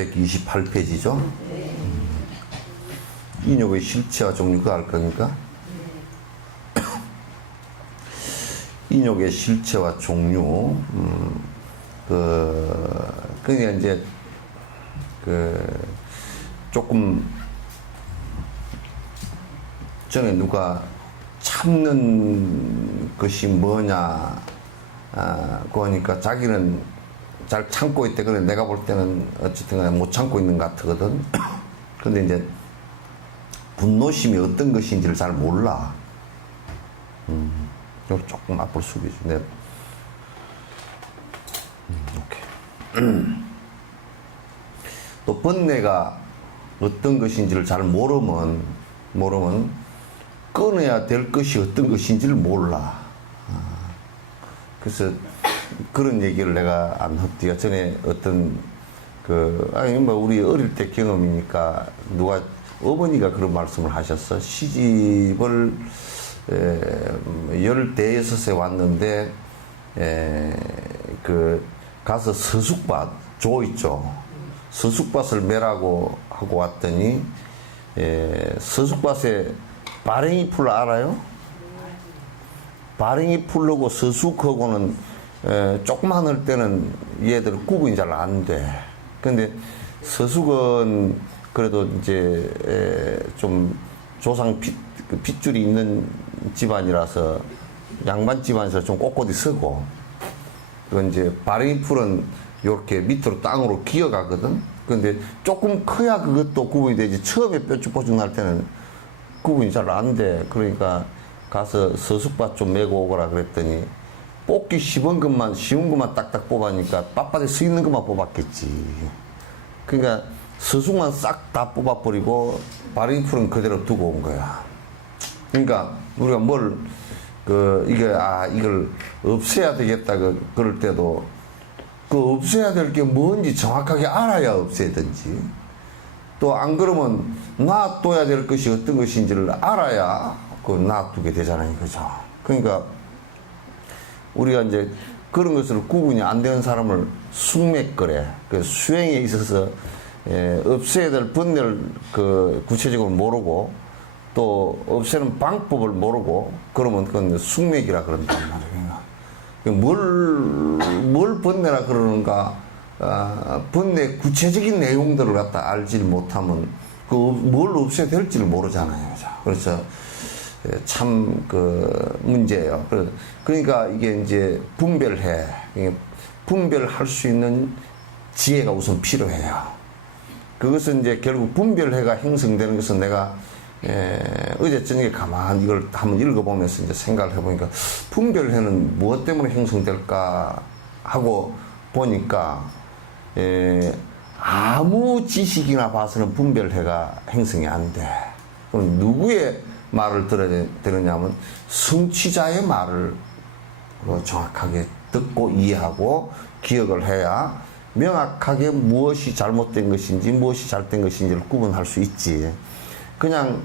428페이지죠. 인욕의 실체와 종류 그거 알 거니까. 인욕의 실체와 종류. 그러니까 이제 조금 전에 누가 참는 것이 뭐냐 그러니까 자기는 잘 참고 있대. 그래 내가 볼 때는 어쨌든 간에 못 참고 있는 것 같거든. 근데 이제 분노심이 어떤 것인지를 잘 몰라. 여기 조금 앞으로 숙여주네. 오케이. 또 번뇌가 어떤 것인지를 잘 모르면 끊어야 될 것이 어떤 것인지를 몰라. 그래서 그런 얘기를 내가 안 했디가 전에 어떤 우리 어릴 때 경험이니까 누가 어머니가 그런 말씀을 하셨어. 시집을 16에 왔는데 가서 서숙밭 조 있죠. 서숙밭을 매라고 하고 왔더니 서숙밭에 바랭이 풀 알아요? 바랭이 풀르고 서숙하고는 조그만 때는 얘들 구분이 잘 안 돼. 근데 서숙은 그래도 이제 좀 조상 핏줄이 있는 집안이라서 양반 집안에서 좀 꼿꼿이 서고, 그 이제 바랭이 풀은 요렇게 밑으로 땅으로 기어가거든. 근데 조금 커야 그것도 구분이 되지. 처음에 뾰족뾰족 날 때는 구분이 잘 안 돼. 그러니까 가서 서숙밭 좀 메고 오거라 그랬더니 뽑기 쉬운 것만 딱딱 뽑아니까 빳빳이 서 있는 것만 뽑았겠지. 그러니까 서숙만 싹 다 뽑아버리고 바랭이 풀은 그대로 두고 온 거야. 그러니까 우리가 이걸 없애야 되겠다 그럴 때도 없애야 될 게 뭔지 정확하게 알아야 없애든지, 또 안 그러면 놔둬야 될 것이 어떤 것인지를 알아야 놔두게 되잖아요. 그죠? 그러니까 우리가 이제 그런 것을 구분이 안 되는 사람을 숙맥거래. 수행에 있어서 없애야 될 번뇌를 구체적으로 모르고 또 없애는 방법을 모르고 그러면 그건 숙맥이라 그런단 말이에요. 뭘 번뇌라 그러는가, 번뇌 구체적인 내용들을 갖다 알지 못하면 뭘 없애야 될지를 모르잖아요. 그래서 참 문제예요. 그러니까 이게 이제 분별할 수 있는 지혜가 우선 필요해요. 그것은 이제 결국 분별해가 형성되는 것은 내가 어제 저녁에 가만히 이걸 한번 읽어보면서 이제 생각을 해보니까 분별해는 무엇 때문에 형성될까 하고 보니까 아무 지식이나 봐서는 분별해가 형성이 안 돼. 그럼 누구의 말을 들어야 되느냐면 성취자의 말을 정확하게 듣고 이해하고 기억을 해야 명확하게 무엇이 잘못된 것인지 무엇이 잘된 것인지를 구분할 수 있지. 그냥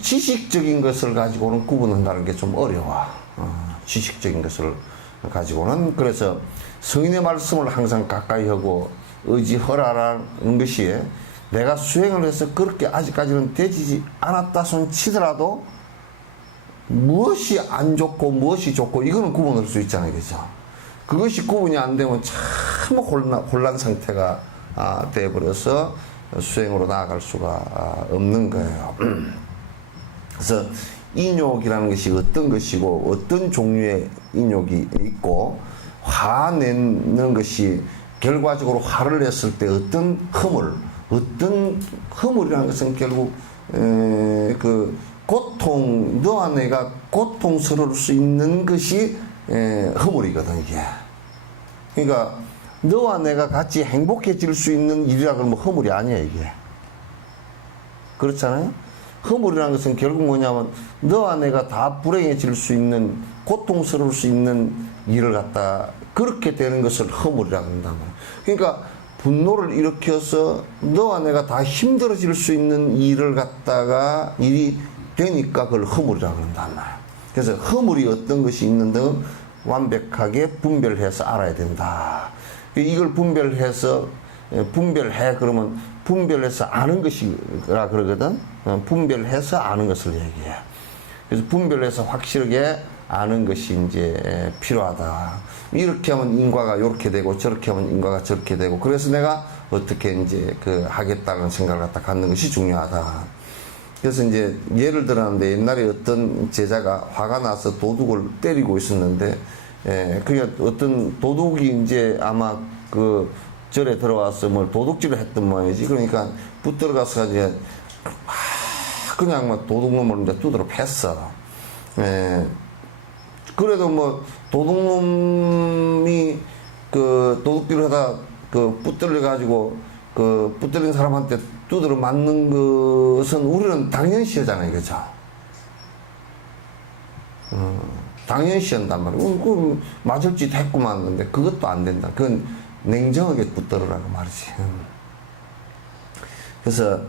지식적인 것을 가지고는 구분한다는 게 좀 어려워. 지식적인 것을 가지고는. 그래서 성인의 말씀을 항상 가까이 하고 의지하라는 것이, 내가 수행을 해서 그렇게 아직까지는 되지 않았다 손 치더라도 무엇이 안 좋고 무엇이 좋고 이거는 구분할 수 있잖아요. 그죠? 그것이 구분이 안 되면 참 혼란 상태가 되어버려서 수행으로 나아갈 수가 없는 거예요. 그래서 인욕이라는 것이 어떤 것이고 어떤 종류의 인욕이 있고, 화내는 것이 결과적으로 화를 냈을 때 어떤 허물이라는 것은 결국 너와 내가 고통스러울 수 있는 것이 허물이거든 이게. 그러니까 너와 내가 같이 행복해질 수 있는 일이라 그러면 허물이 아니야 이게. 그렇잖아요. 허물이라는 것은 결국 뭐냐면 너와 내가 다 불행해질 수 있는, 고통스러울 수 있는 일을 갖다 그렇게 되는 것을 허물이라고 한단 말이야. 그러니까 분노를 일으켜서 너와 내가 다 힘들어질 수 있는 일을 갖다가 일이 되니까 그걸 허물이라고 한단 말이야. 그래서 허물이 어떤 것이 있는데 완벽하게 분별해서 알아야 된다. 이걸 분별해서 분별해 그러면 분별해서 아는 것이라 그러거든. 분별해서 아는 것을 얘기해. 그래서 분별해서 확실하게 아는 것이 이제 필요하다. 이렇게 하면 인과가 이렇게 되고 저렇게 하면 인과가 저렇게 되고 그래서 내가 어떻게 이제 하겠다는 생각을 갖다 갖는 것이 중요하다. 그래서 이제 예를 들었는데 옛날에 어떤 제자가 화가 나서 도둑을 때리고 있었는데 그러니까 어떤 도둑이 이제 아마 그 절에 들어와서 뭘 도둑질을 했던 모양이지. 그러니까 붙들어가서 이제 그냥 뭐 도둑놈을 이제 두드려 팼어. 그래도 뭐 도둑놈이 그 도둑질을 하다 그 붙들려 가지고 그 붙들린 사람한테 두드려 맞는 것은 우리는 당연시하잖아요, 그죠? 당연시한단 말이에요. 그 맞을 짓 했구만. 근데 그것도 안 된다. 그건 냉정하게 붙들으라고 말이지. 그래서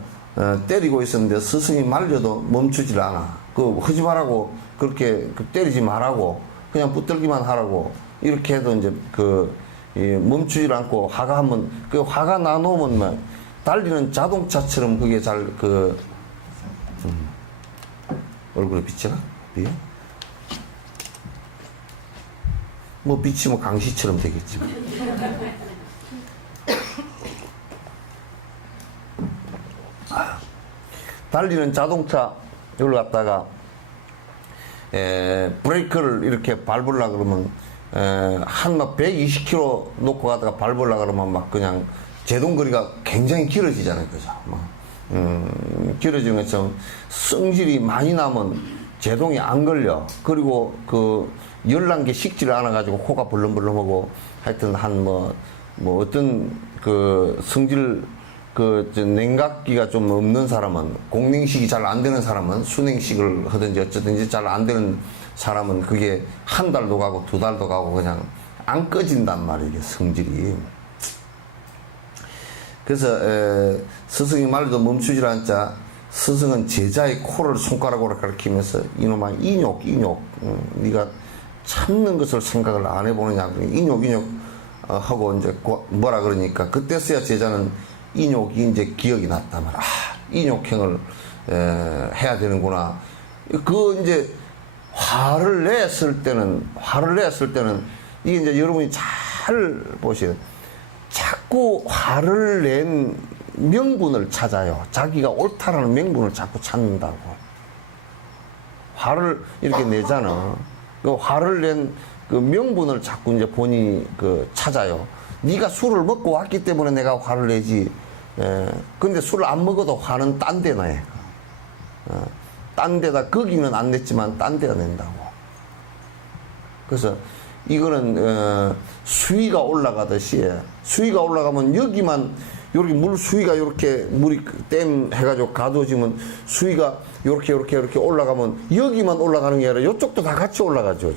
때리고 있었는데 스승이 말려도 멈추질 않아. 하지 말라고 그렇게 때리지 말라고 그냥 붙들기만 하라고 이렇게 해도 이제 멈추질 않고 화가 화가 나놓으면 막 달리는 자동차처럼 그게 잘 얼굴에 비치나? 뭐 비치면 강시처럼 되겠지. 달리는 자동차 이걸 갖다가 브레이크를 이렇게 밟으려 그러면 한 120km 놓고 가다가 밟으려 그러면 막 그냥 제동거리가 굉장히 길어지잖아요, 그죠? 길어지는 것처럼 성질이 많이 나면 제동이 안 걸려. 그리고 열난 게 식지를 않아가지고 코가 벌렁벌렁하고 하여튼 어떤 성질 냉각기가 좀 없는 사람은 공냉식이 잘 안 되는 사람은 순냉식을 하든지 어쩌든지 잘 안 되는 사람은 그게 한 달도 가고 두 달도 가고 그냥 안 꺼진단 말이에요, 이게 성질이. 그래서 스승이 말도 멈추질 않자 스승은 제자의 코를 손가락으로 가리키면서 이놈아 인욕 네가 참는 것을 생각을 안 해보느냐 인욕 하고 이제 뭐라 그러니까 그때서야 제자는 인욕이 이제 기억이 났단 말이야. 인욕행을 해야 되는구나. 이제 화를 냈을 때는 이게 이제 여러분이 잘 보세요. 자꾸 화를 낸 명분을 찾아요. 자기가 옳다라는 명분을 자꾸 찾는다고. 화를 이렇게 내잖아. 그 화를 낸 그 명분을 자꾸 이제 본인이 찾아요. 네가 술을 먹고 왔기 때문에 내가 화를 내지. 근데 술을 안 먹어도 화는 딴 데 나요. 딴 데다 거기는 안 냈지만 딴 데다 낸다고. 그래서 이거는 수위가 올라가듯이 수위가 올라가면 여기만 이렇게 물 수위가 이렇게 물이 댐 해가지고 가둬지면 수위가 이렇게 올라가면 여기만 올라가는 게 아니라 이쪽도 다 같이 올라가죠.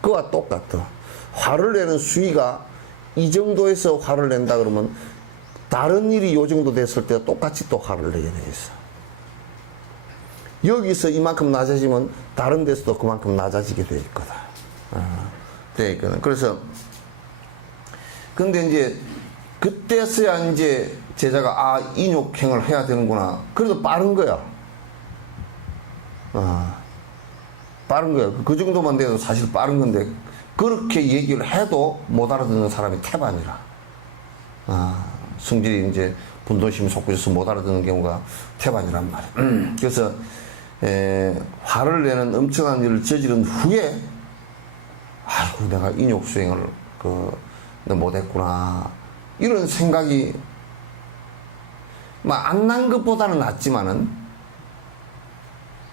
그와 똑같아. 화를 내는 수위가 이 정도에서 화를 낸다 그러면 다른 일이 요 정도 됐을 때 똑같이 또 화를 내게 돼 있어. 여기서 이만큼 낮아지면 다른 데서도 그만큼 낮아지게 돼 있거든. 돼 있거든. 그래서 근데 이제 그때서야 이제 제자가 인욕행을 해야 되는구나. 그래도 빠른 거야. 빠른 거야. 그 정도만 돼도 사실 빠른 건데 그렇게 얘기를 해도 못 알아듣는 사람이 태반이라. 성질이 이제 분노심이 솟구쳐서 못 알아듣는 경우가 태반이란 말이야. 그래서 화를 내는 엄청난 일을 저지른 후에 아이고 내가 인욕 수행을 못했구나 이런 생각이 안 난 것보다는 낫지만은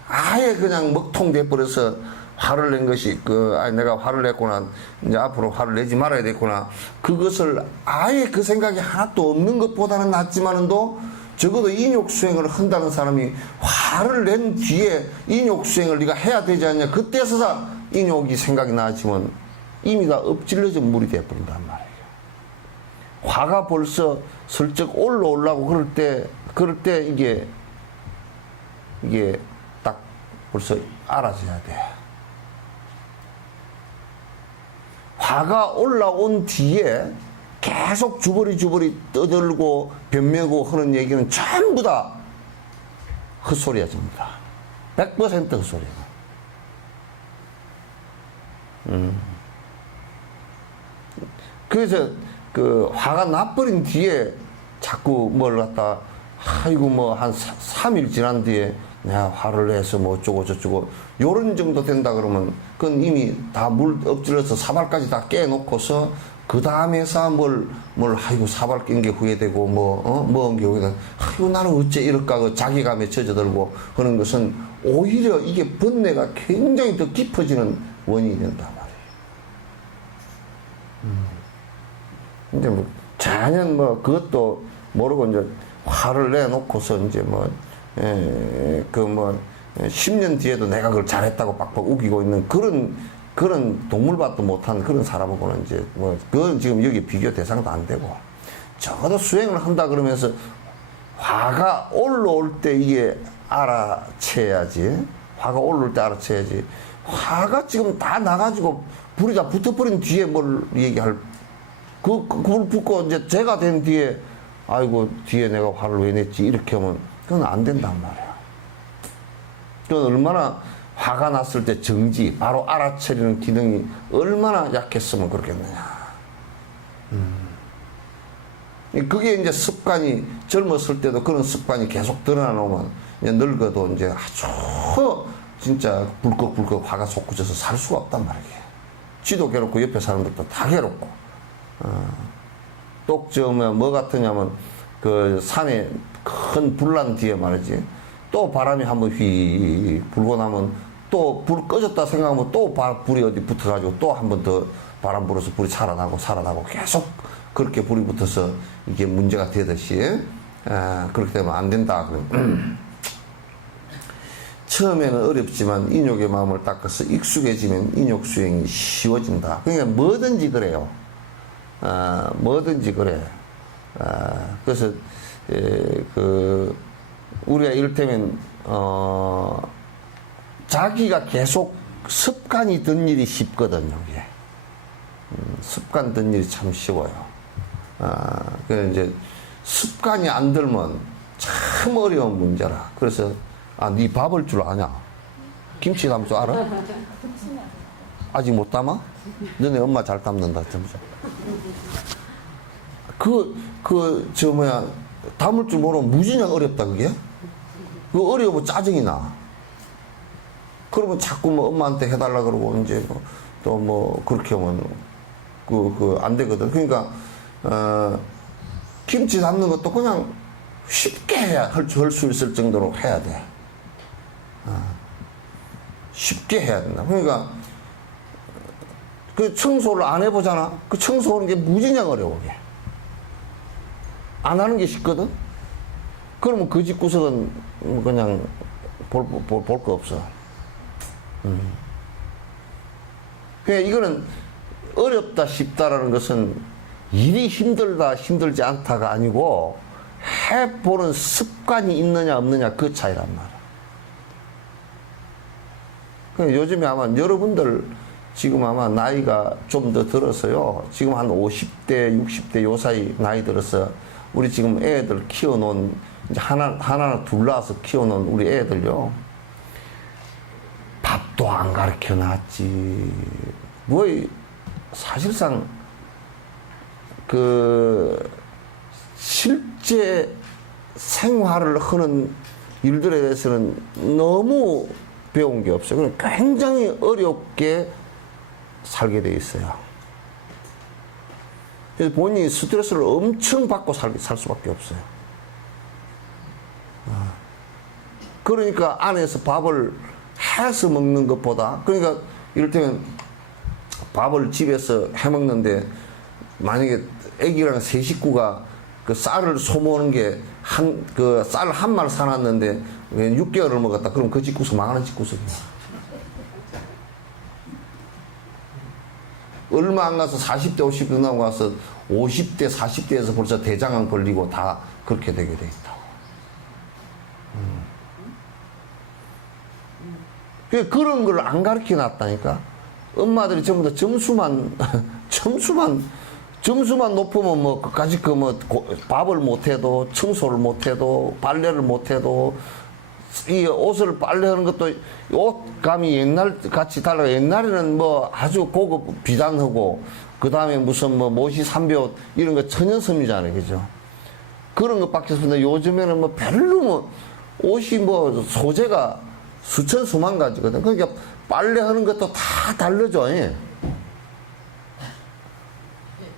아예 그냥 먹통돼 버려서 화를 낸 것이 내가 화를 냈구나 이제 앞으로 화를 내지 말아야 되겠구나 그것을 아예 그 생각이 하나도 없는 것보다는 낫지만은도 적어도 인욕 수행을 한다는 사람이 화를 낸 뒤에 인욕 수행을 네가 해야 되지 않냐 그때서야 인욕이 생각이 나지만 이미 다 엎질러져 물이 돼버린단 말이에요. 화가 벌써 슬쩍 올라오려고 그럴 때 이게 딱 벌써 알아져야 돼. 화가 올라온 뒤에 계속 주버리 떠들고 변매고 하는 얘기는 전부 다 헛소리야, 전부 다. 100% 헛소리야. 그래서 그 화가 나버린 뒤에 자꾸 뭘 갖다, 아이고 뭐 한 3일 지난 뒤에 내가 화를 내서 뭐 어쩌고 저쩌고 요런 정도 된다 그러면 그건 이미 다 물 엎질러서 사발까지 다 깨놓고서 그 다음에서 뭘 아이고 사발 깬 게 후회되고 뭐한 게 후회되고 아이고 나는 어째 이럴까 그 자기감에 젖어들고 하는 것은 오히려 이게 번뇌가 굉장히 더 깊어지는 원인이 된단 말이에요. 근데 뭐 전혀 뭐 그것도 모르고 이제 화를 내놓고서 이제 그 10년 뒤에도 내가 그걸 잘했다고 빡빡 우기고 있는 그런 동물밭도 못한 그런 사람하고는 이제 그건 지금 여기 비교 대상도 안 되고 적어도 수행을 한다 그러면서 화가 올라올 때 이게 알아채야지. 화가 올라올 때 알아채야지. 화가 지금 다 나가지고 불이 다 붙어버린 뒤에 뭘 얘기할 불 붙고 이제 제가 된 뒤에 아이고 뒤에 내가 화를 왜 냈지 이렇게 하면 그건 안 된단 말이야. 그건 얼마나 화가 났을 때 정지 바로 알아채리는 기능이 얼마나 약했으면 그렇겠느냐. 그게 이제 습관이 젊었을 때도 그런 습관이 계속 드러나놓으면 이제 늙어도 이제 아주 진짜 불컥불컥 화가 솟구쳐서 살 수가 없단 말이야. 쥐도 괴롭고 옆에 사람들도 다 괴롭고. 뭐 같으냐면 그 산에 큰 불난 뒤에 말이지 또 바람이 한번 휘 불고 나면 또 불 꺼졌다 생각하면 또 불이 어디 붙어가지고 또 한 번 더 바람 불어서 불이 살아나고 계속 그렇게 불이 붙어서 이게 문제가 되듯이 그렇게 되면 안 된다. 처음에는 어렵지만 인욕의 마음을 닦아서 익숙해지면 인욕 수행이 쉬워진다. 그러니까 뭐든지 그래요. 뭐든지 그래. 그래서 우리가 이를테면 자기가 계속 습관이 든 일이 쉽거든요. 이게. 습관 든 일이 참 쉬워요. 그래서 이제 습관이 안 들면 참 어려운 문제라. 그래서 네 밥을 줄 아냐? 김치 담을 줄 알아? 아직 못 담아? 너네 엄마 잘 담는다. 담을 줄 모르면 무지냥 어렵다, 그게? 그거 어려우면 짜증이 나. 그러면 자꾸 엄마한테 해달라 그러고, 이제 그렇게 하면, 안 되거든. 그러니까, 김치 담는 것도 그냥 쉽게 할 수 있을 정도로 해야 돼. 쉽게 해야 된다. 그러니까, 그 청소를 안 해보잖아? 그 청소하는 게 무지냥 어려워, 그게. 안 하는 게 쉽거든? 그러면 그 집 구석은 그냥 볼 거 없어. 그냥 이거는 어렵다, 쉽다라는 것은 일이 힘들다, 힘들지 않다가 아니고 해보는 습관이 있느냐, 없느냐, 그 차이란 말이야. 그러니까 요즘에 아마 여러분들 지금 아마 나이가 좀 더 들어서요. 지금 한 50대, 60대 요 사이 나이 들어서 우리 지금 애들 키워놓은, 이제 하나 둘 낳아서 키워놓은 우리 애들요. 밥도 안 가르쳐 놨지. 사실상, 실제 생활을 하는 일들에 대해서는 너무 배운 게 없어요. 굉장히 어렵게 살게 돼 있어요. 그래서 본인이 스트레스를 엄청 받고 살 수밖에 없어요. 그러니까 안에서 밥을 해서 먹는 것보다, 그러니까 이를테면 밥을 집에서 해 먹는데 만약에 애기랑 세 식구가 그 쌀을 소모하는 게 쌀 한 말 사놨는데 6개월을 먹었다. 그럼 그 집구석 망하는 집구석이야. 얼마 안 가서 40대, 50대 나고 가서 50대, 40대에서 벌써 대장암 걸리고 다 그렇게 되게 돼 있다고. 그런 걸 안 가르쳐 놨다니까. 엄마들이 전부 다 점수만 점수만 높으면 뭐 그까짓 그 뭐 밥을 못해도 청소를 못해도 빨래를 못해도 이 옷을 빨래하는 것도 옷감이 옛날 같이 달라. 옛날에는 뭐 아주 고급 비단하고 그 다음에 무슨 뭐 모시 삼be옷 이런 거 천연섬유잖아요, 그죠? 그런 것밖에 없는데 요즘에는 뭐 별로 뭐 옷이 뭐 소재가 수천 수만 가지거든. 그러니까 빨래하는 것도 다 다르죠. 예.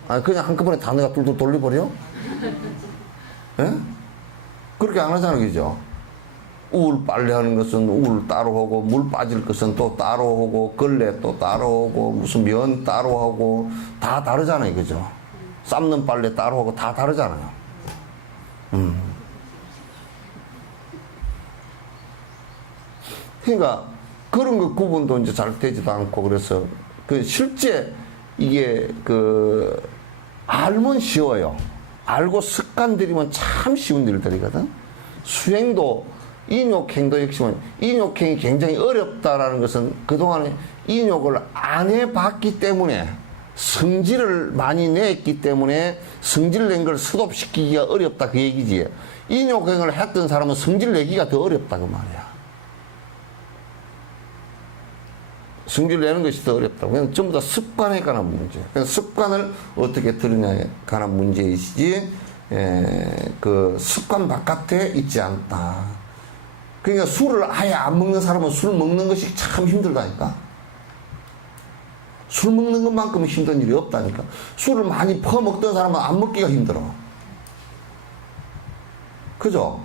아, 그냥 한꺼번에 다 내가 뚫뚫 돌려버려? 예? 그렇게 안 하잖아, 그죠? 우울 빨래하는 것은 우울 따로 하고, 물 빠질 것은 또 따로 하고, 걸레 또 따로 하고, 무슨 면 따로 하고, 다 다르잖아요, 그죠? 삶는 빨래 따로 하고, 다 다르잖아요. 그러니까, 그런 거 구분도 이제 잘 되지도 않고, 그래서, 그 실제 이게 알면 쉬워요. 알고 습관 들이면 참 쉬운 일들이거든. 수행도 인욕행도 역시 인욕행이 굉장히 어렵다라는 것은 그동안에 인욕을 안 해봤기 때문에 성질을 많이 냈기 때문에 성질 낸 걸 스톱시키기가 어렵다 그 얘기지. 인욕행을 했던 사람은 성질 내기가 더 어렵다 그 말이야. 성질 내는 것이 더 어렵다고. 그냥 전부 다 습관에 관한 문제. 그냥 습관을 어떻게 들으냐에 관한 문제이시지, 그 습관 바깥에 있지 않다. 그러니까 술을 아예 안 먹는 사람은 술 먹는 것이 참 힘들다니까. 술 먹는 것만큼 힘든 일이 없다니까. 술을 많이 퍼먹던 사람은 안 먹기가 힘들어. 그죠?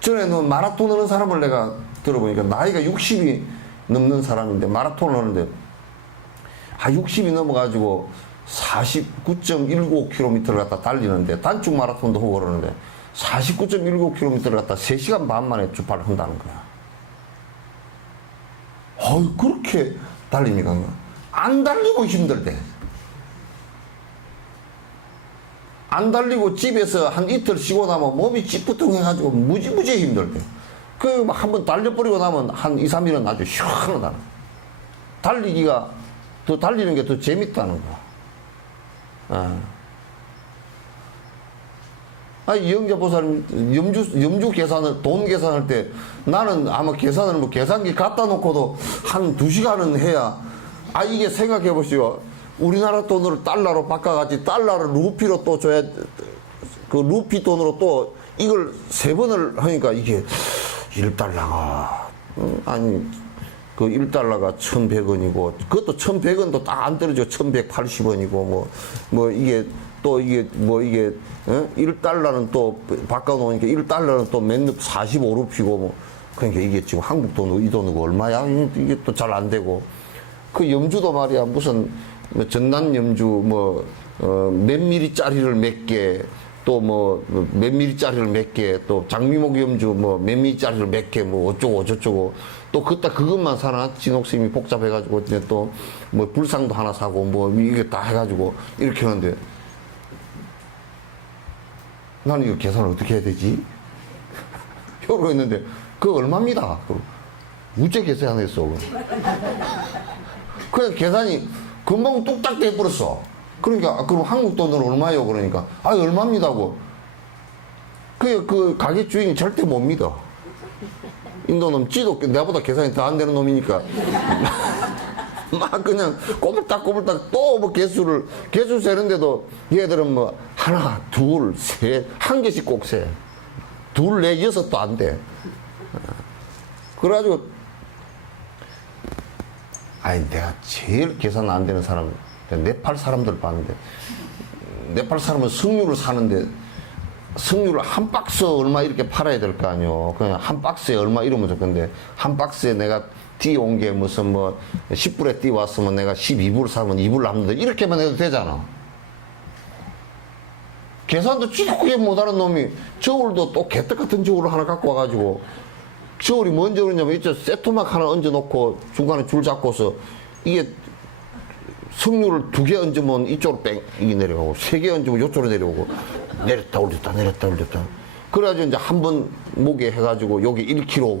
전에는 마라톤 하는 사람을 내가 들어보니까 나이가 60이 넘는 사람인데 마라톤을 하는데 60이 넘어가지고 49.19km를 갖다 달리는데 단축 마라톤도 하고 그러는데 49.19km를 갖다 3시간 반 만에 주파를 한다는 거야. 그렇게 달립니까? 안 달리고 힘들대. 안 달리고 집에서 한 이틀 쉬고 나면 몸이 찌뿌둥해가지고 무지무지 힘들대. 한번 달려버리고 나면 한 2, 3일은 아주 시원하다. 달리기가, 더 달리는 게 더 재밌다는 거야. 이영자 보살님, 염주 계산을, 돈 계산할 때 나는 아마 계산을 뭐 계산기 갖다 놓고도 한 2시간은 해야, 이게 생각해 보시오. 우리나라 돈으로 달러로 바꿔가지고 달러를 루피로 또 줘야, 그 루피 돈으로 또 이걸 3번을 하니까 이게 1달러가, 그 1달러가 1,100원이고, 그것도 1,100원도 딱 안 떨어져. 1,180원이고, 이게, 또 이게, 1달러는 또 바꿔놓으니까 1달러는 또 맨날 45루피고, 그러니까 이게 지금 한국 돈으로, 이 돈으로 얼마야? 이게 또 잘 안 되고. 그 염주도 말이야, 무슨, 전남 염주, 몇 미리짜리를 몇 개, 또 몇 미리짜리를 몇 개, 또 장미목 염주 몇 미리짜리를 몇 개, 어쩌고 저쩌고. 또 그것만 사나? 진옥스님이 복잡해가지고, 이제 또 불상도 하나 사고, 이게 다 해가지고, 이렇게 하는데. 나는 이거 계산을 어떻게 해야 되지? 표로 했는데, 그거 얼마입니다. 우째 계산했어. 그래서 계산이 금방 뚝딱 돼버렸어. 그러니까, 그럼 한국 돈으로 얼마요? 그러니까, 얼마입니다고. 그 가게 주인이 절대 못 믿어. 인도놈 지도 내보다 계산이 더 안 되는 놈이니까. 그냥 꼬불딱꼬불딱 또 개수 세는데도 얘들은 하나, 둘, 셋, 한 개씩 꼭 세. 둘, 넷, 여섯도 안 돼. 그래가지고, 내가 제일 계산 안 되는 사람, 네팔 사람들 봤는데, 네팔 사람은 석류를 사는데, 석류를 한 박스 얼마 이렇게 팔아야 될 거 아니요. 그냥 한 박스에 얼마 이러면 좋겠는데, 한 박스에 내가 띄온 게 무슨 10불에 띄웠으면 내가 12불 사면 2불 남는데, 이렇게만 해도 되잖아. 계산도 찌그게 못하는 놈이 저울도 또 개떡 같은 저울을 하나 갖고 와가지고, 저울이 뭔 저울이냐면 이쪽 세트막 하나 얹어놓고 중간에 줄 잡고서 이게 석류를 2개 얹으면 이쪽으로 뺑 이게 내려가고 3개 얹으면 이쪽으로 내려오고 내렸다 올렸다 내렸다 올렸다. 그래가지고 이제 한 번 목에 해가지고 여기 1kg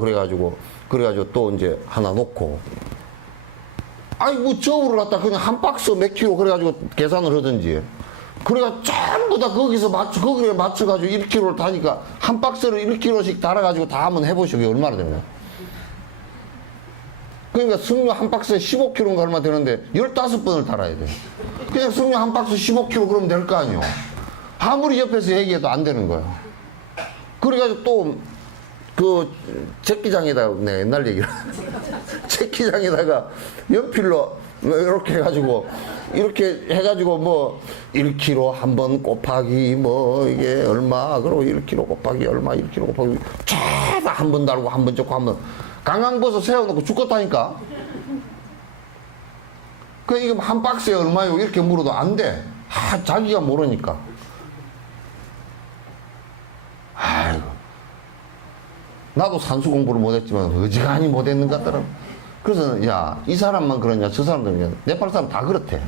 그래가지고 또 이제 하나 놓고 아니, 뭐, 저울을 갖다 그냥 한 박스 몇 킬로 그래가지고 계산을 하든지. 그래가 전부 다 거기서 거기에 맞춰가지고 1kg를 타니까 한 박스를 1kg씩 달아가지고 다 한번 해보시고 얼마나 되나요? 그러니까 석류 한 박스에 15kg인가 얼마 되는데 15번을 달아야 돼. 그냥 석류 한 박스 15kg 그러면 될 거 아니에요. 아무리 옆에서 얘기해도 안 되는 거예요. 그래가지고 또, 제끼장에다가, 내가 옛날 얘기를. 제끼장에다가 연필로 이렇게 해가지고, 뭐, 1kg 한 번 곱하기, 뭐, 이게 얼마, 그리고 1kg 곱하기 얼마, 1kg 곱하기, 쫙 한 번 달고, 한 번 적고, 한 번. 강황버섯 세워놓고 죽겠다니까? 이게 한 박스에 얼마요? 이렇게 물어도 안 돼. 자기가 모르니까. 아이고. 나도 산수 공부를 못했지만 어지간히 못했는 것 같더라고. 그래서 야, 이 사람만 그러냐, 저 사람들은 네팔 사람 다 그렇대.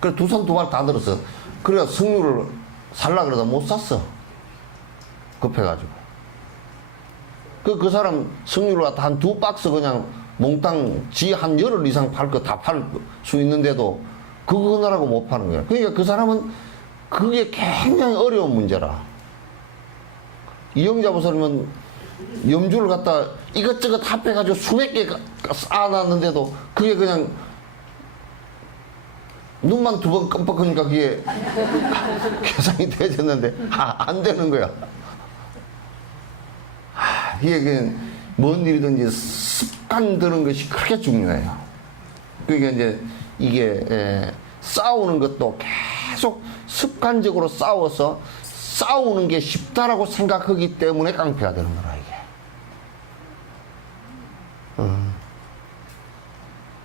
그래 두 손 두 발 다 들었어. 그래야 석류를 살라 그러다 못 샀어. 급해가지고. 그 사람 석류를 갖다 한 2박스 그냥 몽땅 지 한 열흘 이상 팔 거 다 팔 수 있는데도 그거 하느라고 못 파는 거야. 그러니까 그 사람은 그게 굉장히 어려운 문제라. 이영자 보살님은 염주를 갖다 이것저것 합해가지고 수백 개 쌓아놨는데도 그게 그냥 눈만 2번 깜빡하니까 그게 계산이 되어졌는데 안 되는 거야. 이게 그냥 뭔 일이든지 습관 드는 것이 그렇게 중요해요. 그러니까 이제 이게 싸우는 것도 계속 습관적으로 싸워서 싸우는 게 쉽다라고 생각하기 때문에 깡패가 되는 거라, 이게.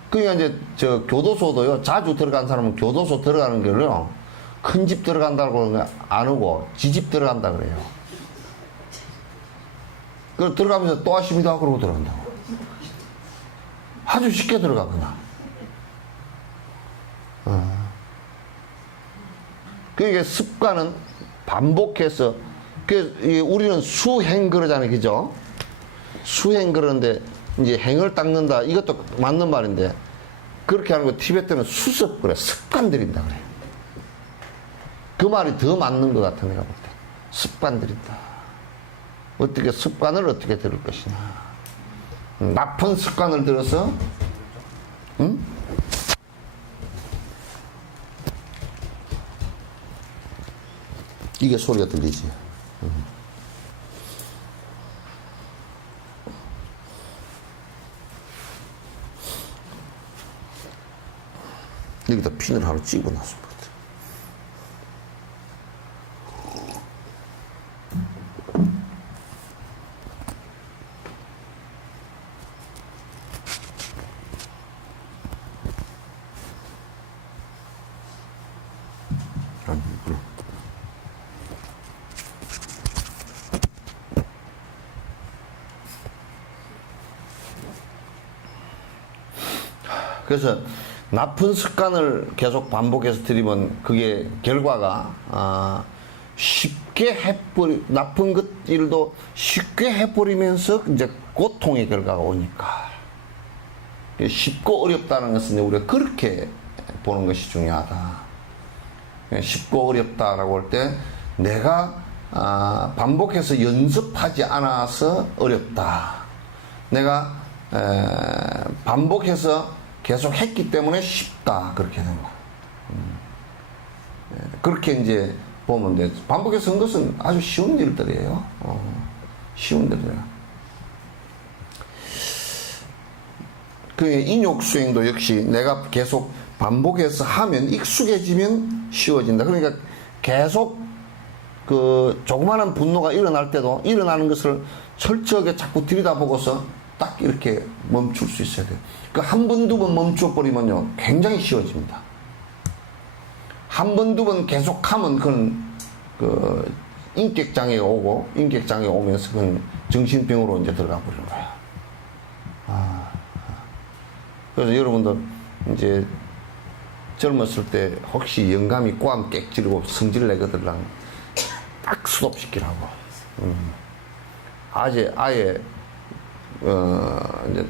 그러니까 이제 저 교도소도요, 자주 들어간 사람은 교도소 들어가는 게요, 큰 집 들어간다고 안 오고 지집 들어간다 그래요. 그 들어가면서 또 하십니다 그러고 들어간다고. 아주 쉽게 들어가구나. 그러니까 습관은 반복해서, 우리는 수행 그러잖아요, 그죠? 수행 그러는데 이제 행을 닦는다, 이것도 맞는 말인데, 그렇게 하는 거 티베트는 수습 그래, 습관 들인다 그래요. 그 말이 더 맞는 것 같아, 내가 볼 때. 습관 들인다. 어떻게 습관을 어떻게 들을 것이냐. 나쁜 습관을 들어서, 응? 이게 소리가 들리지. 여기다 핀을 하나 찍어 놨습니다. 그래서 나쁜 습관을 계속 반복해서 들이면 그게 결과가 쉽게 나쁜 일도 쉽게 해버리면서 이제 고통의 결과가 오니까 쉽고 어렵다는 것은 우리가 그렇게 보는 것이 중요하다. 쉽고 어렵다라고 할 때 내가 반복해서 연습하지 않아서 어렵다. 내가 반복해서 계속 했기 때문에 쉽다. 그렇게 되는 거야. 그렇게 이제 보면 돼. 반복해서 한 것은 아주 쉬운 일들이에요. 쉬운 일들이에요. 그 인욕 수행도 역시 내가 계속 반복해서 하면 익숙해지면 쉬워진다. 그러니까 계속 그 조그마한 분노가 일어날 때도 일어나는 것을 철저하게 자꾸 들여다보고서 딱 이렇게 멈출 수 있어야 돼요. 그 한 번, 두 번 멈춰버리면요, 굉장히 쉬워집니다. 한 번, 두 번 계속하면 그건 그 인격장애가 오고, 인격장애가 오면서 그건 정신병으로 이제 들어가 버리는 거야. 그래서 여러분들 이제 젊었을 때 혹시 영감이 꼬암 객지르고 성질 내거들랑 딱 스톱시키라고. 아예 이제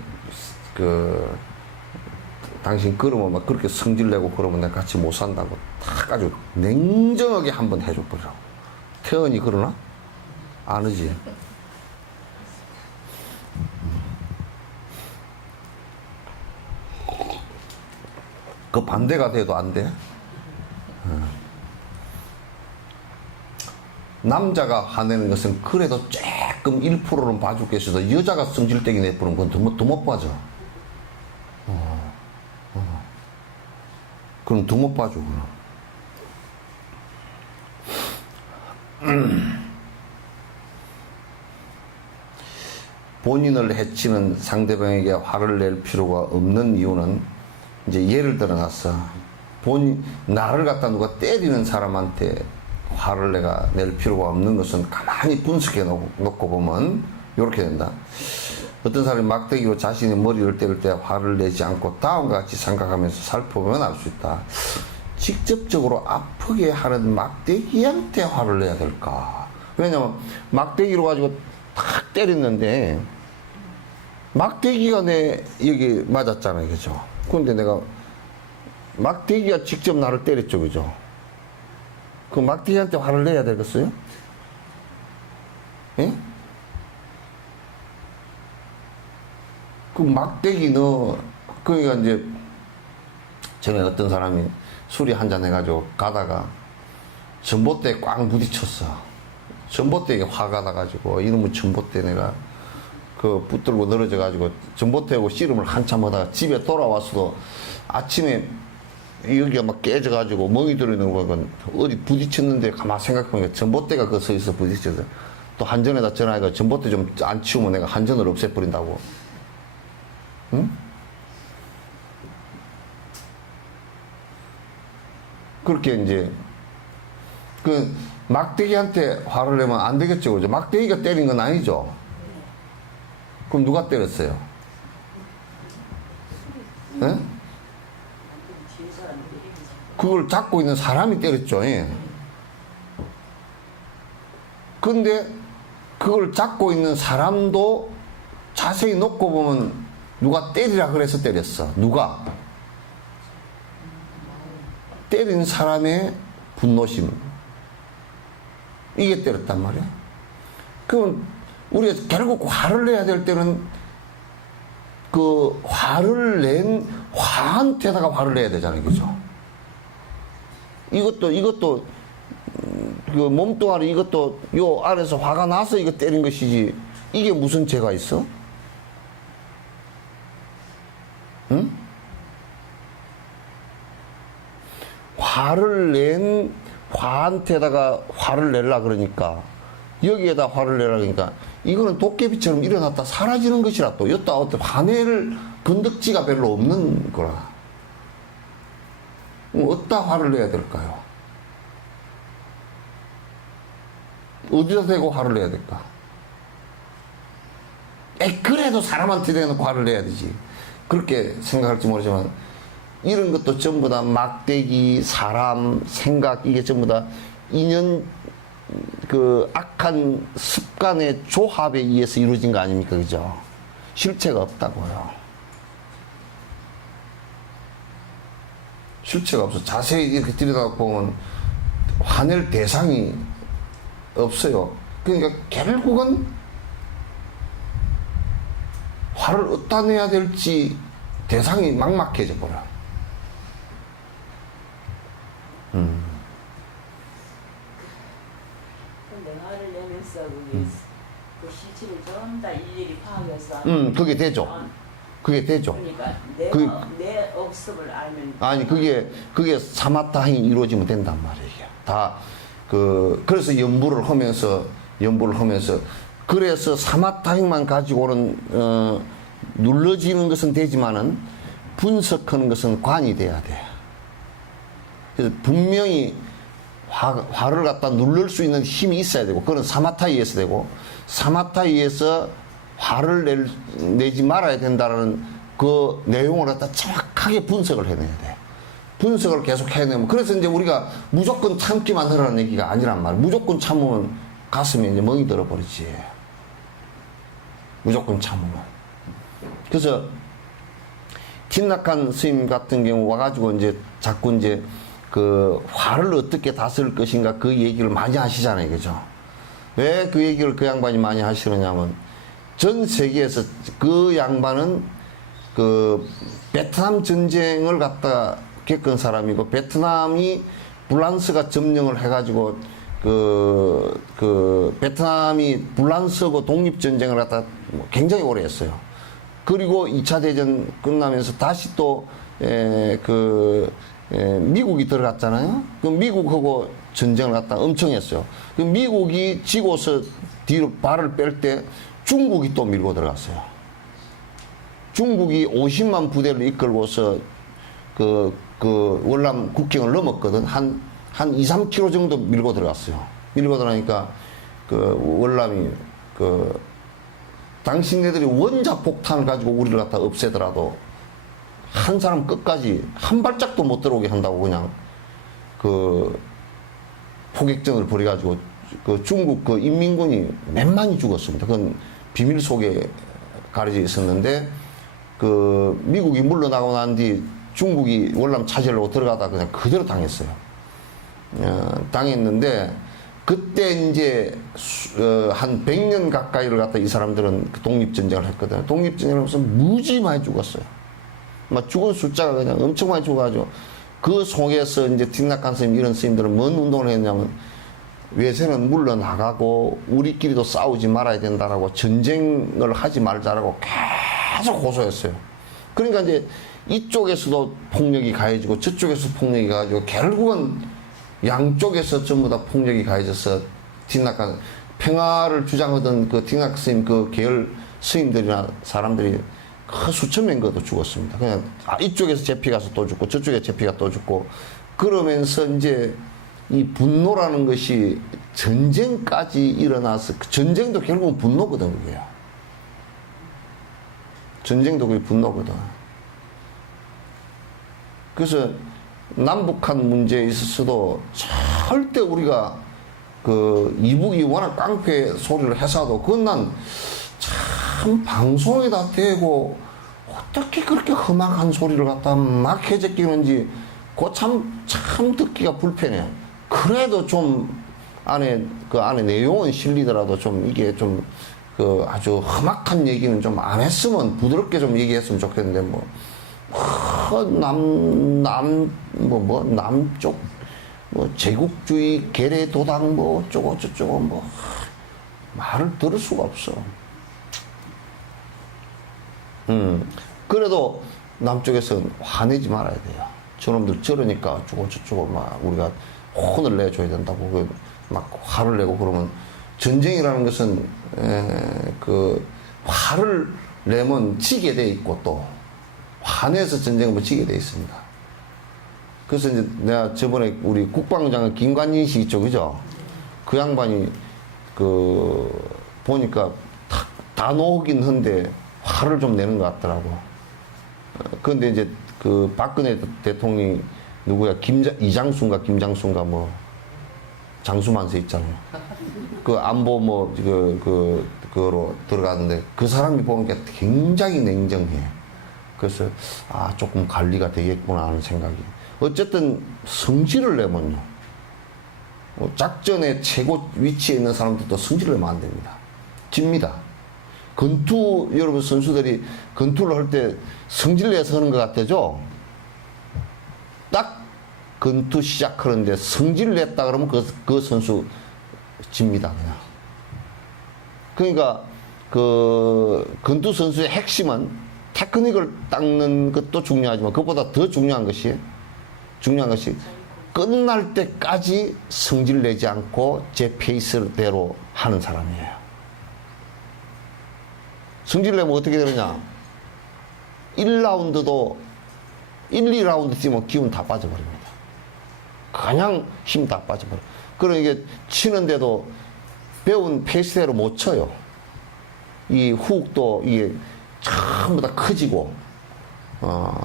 당신 그러면 막 그렇게 성질내고 그러면 내가 같이 못 산다고 딱 아주 냉정하게 한번 해줘 버려. 태연이 그러나? 안 하지. 그 반대가 돼도 안 돼. 남자가 화내는 것은 그래도 조금 1%는 봐줄 게 있어도 여자가 성질되게 내버리면 그건 더 못 봐줘. 그럼 더 못 봐줘. 본인을 해치는 상대방에게 화를 낼 필요가 없는 이유는 이제 예를 들어놨어. 나를 갖다 누가 때리는 사람한테 화를 내가 낼 필요가 없는 것은 가만히 분석해 놓고 보면 이렇게 된다. 어떤 사람이 막대기로 자신의 머리를 때릴 때 화를 내지 않고 다음과 같이 생각하면서 살펴보면 알 수 있다. 직접적으로 아프게 하는 막대기한테 화를 내야 될까? 왜냐면 막대기로 가지고 탁 때렸는데 막대기가 내 여기 맞았잖아요, 그죠? 그런데 내가 막대기가 직접 나를 때렸죠, 그죠? 그 막대기한테 화를 내야 되겠어요? 예? 그 막대기 그러니까 이제 전에 어떤 사람이 술이 한잔 해가지고 가다가 전봇대에 꽉 부딪혔어. 전봇대에 화가 나가지고 이놈의 전봇대 내가 그 붙들고 늘어져가지고 전봇대하고 씨름을 한참 하다가 집에 돌아왔어도 아침에 여기가 막 깨져가지고 멍이 들어있는 거 어디 부딪혔는데 가만 생각해보니까 전봇대가 그 서 있어 부딪혀서 또 한전에다 전화해가 전봇대 좀 안 치우면 내가 한전을 없애버린다고. 응? 그렇게 이제 그 막대기한테 화를 내면 안 되겠죠, 그죠? 막대기가 때린 건 아니죠. 그럼 누가 때렸어요? 예? 그걸 잡고 있는 사람이 때렸죠. 예. 근데 그걸 잡고 있는 사람도 자세히 놓고 보면 누가 때리라 그래서 때렸어. 누가? 때린 사람의 분노심. 이게 때렸단 말이야. 그럼 우리가 결국 화를 내야 될 때는 그 화를 낸 화한테다가 화를 내야 되잖아요, 그죠? 이것도 그 몸뚱아리 이것도 요 안에서 화가 나서 이거 때린 것이지 이게 무슨 죄가 있어? 응? 화를 낸 화한테다가 화를 내려 그러니까 여기에다 화를 내라 그러니까 이거는 도깨비처럼 일어났다 사라지는 것이라 또 여따 어떤 화낼 건덕지가 별로 없는 거라. 어디다 화를 내야 될까요? 어디다 대고 화를 내야 될까? 그래도 사람한테 대놓고 화를 내야 되지. 그렇게 생각할지 모르지만 이런 것도 전부 다 막대기, 사람, 생각 이게 전부 다 인연 그 악한 습관의 조합에 의해서 이루어진 거 아닙니까, 그죠? 실체가 없다고요. 실체가 없어. 자세히 이렇게 들여다보면 화낼 대상이 없어요. 그러니까 결국은 화를 어디다 내야 될지 대상이 막막해져 버려. 근데 화를 내면서 그 실체를 전부 다 일일이 파악해서 그게 되죠. 그게 되죠. 그러니까 내 억습을 알면 아니 그게 사마타행이 이루어지면 된단 말이에요. 다 그래서 연부를 하면서 그래서 사마타행만 가지고는 눌러지는 것은 되지만은 분석하는 것은 관이 돼야 돼. 그래서 분명히 화를 갖다 누를 수 있는 힘이 있어야 되고 그건 사마타이에서 되고 사마타이에서 화를 내지 말아야 된다는 그 내용을 갖다 정확하게 분석을 해내야 돼. 분석을 계속 해내면 그래서 이제 우리가 무조건 참기만 하라는 얘기가 아니란 말이야. 무조건 참으면 가슴에 이제 멍이 들어버리지. 무조건 참으면. 그래서 틴낙한 스님 같은 경우 와가지고 이제 자꾸 이제 그 화를 어떻게 다스릴 것인가 그 얘기를 많이 하시잖아요. 그죠? 왜 그 얘기를 그 양반이 많이 하시느냐면 전 세계에서 그 양반은 그 베트남 전쟁을 갖다 겪은 사람이고 베트남이 불란스가 점령을 해가지고 그 베트남이 불란스하고 독립전쟁을 갖다 굉장히 오래 했어요. 그리고 2차 대전 끝나면서 다시 또 미국이 들어갔잖아요. 그 미국하고 전쟁을 갖다 엄청 했어요. 그 미국이 지고서 뒤로 발을 뺄 때 중국이 또 밀고 들어갔어요. 중국이 50만 부대를 이끌고서 그 월남 국경을 넘었거든. 한 2, 3km 정도 밀고 들어갔어요. 밀고 들어가니까 그 월남이 당신네들이 원자 폭탄을 가지고 우리를 갖다 없애더라도 한 사람 끝까지 한 발짝도 못 들어오게 한다고 그냥 그 포격전을 벌여가지고 그 중국 그 인민군이 몇만이 죽었습니다. 그건 비밀 속에 가려져 있었는데 그 미국이 물러나고 난 뒤 중국이 월남 차지하려고 들어가다 그냥 그대로 당했어요. 당했는데 그때 이제 한 100년 가까이를 갖다 이 사람들은 그 독립전쟁을 했거든요. 독립전쟁을 하면서 무지 많이 죽었어요. 막 죽은 숫자가 그냥 엄청 많이 죽어가지고 그 속에서 이제 틴낙한 스님 이런 스님들은 뭔 운동을 했냐면 외세는 물러나가고 우리끼리도 싸우지 말아야 된다라고 전쟁을 하지 말자라고 계속 호소했어요. 그러니까 이제 이쪽에서도 폭력이 가해지고 저쪽에서 폭력이 가해지고 결국은 양쪽에서 전부 다 폭력이 가해져서 틴낙한 평화를 주장하던 그 틴낙 스님 그 계열 스님들이나 사람들이 그 수천 명도 죽었습니다. 그냥 이쪽에서 제피 가서 또 죽고 저쪽에 제피가 또 죽고 그러면서 이제 이 분노라는 것이 전쟁까지 일어나서 그 전쟁도 결국은 분노거든 그게요. 전쟁도 그게 분노거든. 그래서 남북한 문제에 있어서도 절대 우리가 그 이북이 워낙 깡패 소리를 해서도 그건 난 참 방송에다 대고 어떻게 그렇게 험악한 소리를 갖다 막 해제끼는지 그 참 듣기가 불편해요. 그래도 좀 안에 내용은 실리더라도 좀 이게 좀 그 아주 험악한 얘기는 좀 안 했으면 부드럽게 좀 얘기했으면 좋겠는데 남쪽 제국주의 계례 도당 어쩌고 저쩌고 말을 들을 수가 없어. 그래도 남쪽에서는 화내지 말아야 돼요. 저놈들 저러니까 어쩌고 저쩌고 우리가 혼을 내줘야 된다고 막 화를 내고 그러면 전쟁이라는 것은 그 화를 내면 지게 돼 있고 또 화내서 전쟁을 지게 돼 있습니다. 그래서 이제 내가 저번에 우리 국방장관 김관진 씨 있죠, 그죠? 그 양반이 보니까 다 놓긴 한데 화를 좀 내는 것 같더라고. 그런데 이제 그 박근혜 대통령이 누구야? 이장수인가 김장수인가 장수만세 있잖아요. 그 안보 그거로 들어가는데 그 사람이 보니까 굉장히 냉정해. 그래서 조금 관리가 되겠구나 하는 생각이. 어쨌든 성질을 내면요. 작전의 최고 위치에 있는 사람들도 성질을 내면 안 됩니다. 집니다. 권투 여러분 선수들이 권투를 할 때 성질 내서 하는 것 같아죠? 딱 권투 시작하는데 성질 냈다 그러면 그 선수 집니다. 그냥. 그러니까 그 권투 선수의 핵심은 테크닉을 닦는 것도 중요하지만 그것보다 더 중요한 것이 끝날 때까지 성질 내지 않고 제 페이스대로 하는 사람이에요. 성질 내면 어떻게 되느냐? 1라운드도 1, 2라운드 뛰면 기운 다 빠져버립니다. 그냥 힘 다 빠져버려. 그러니까 이게 치는데도 배운 페이스대로 못 쳐요. 이 훅도 이게 전부 다 커지고,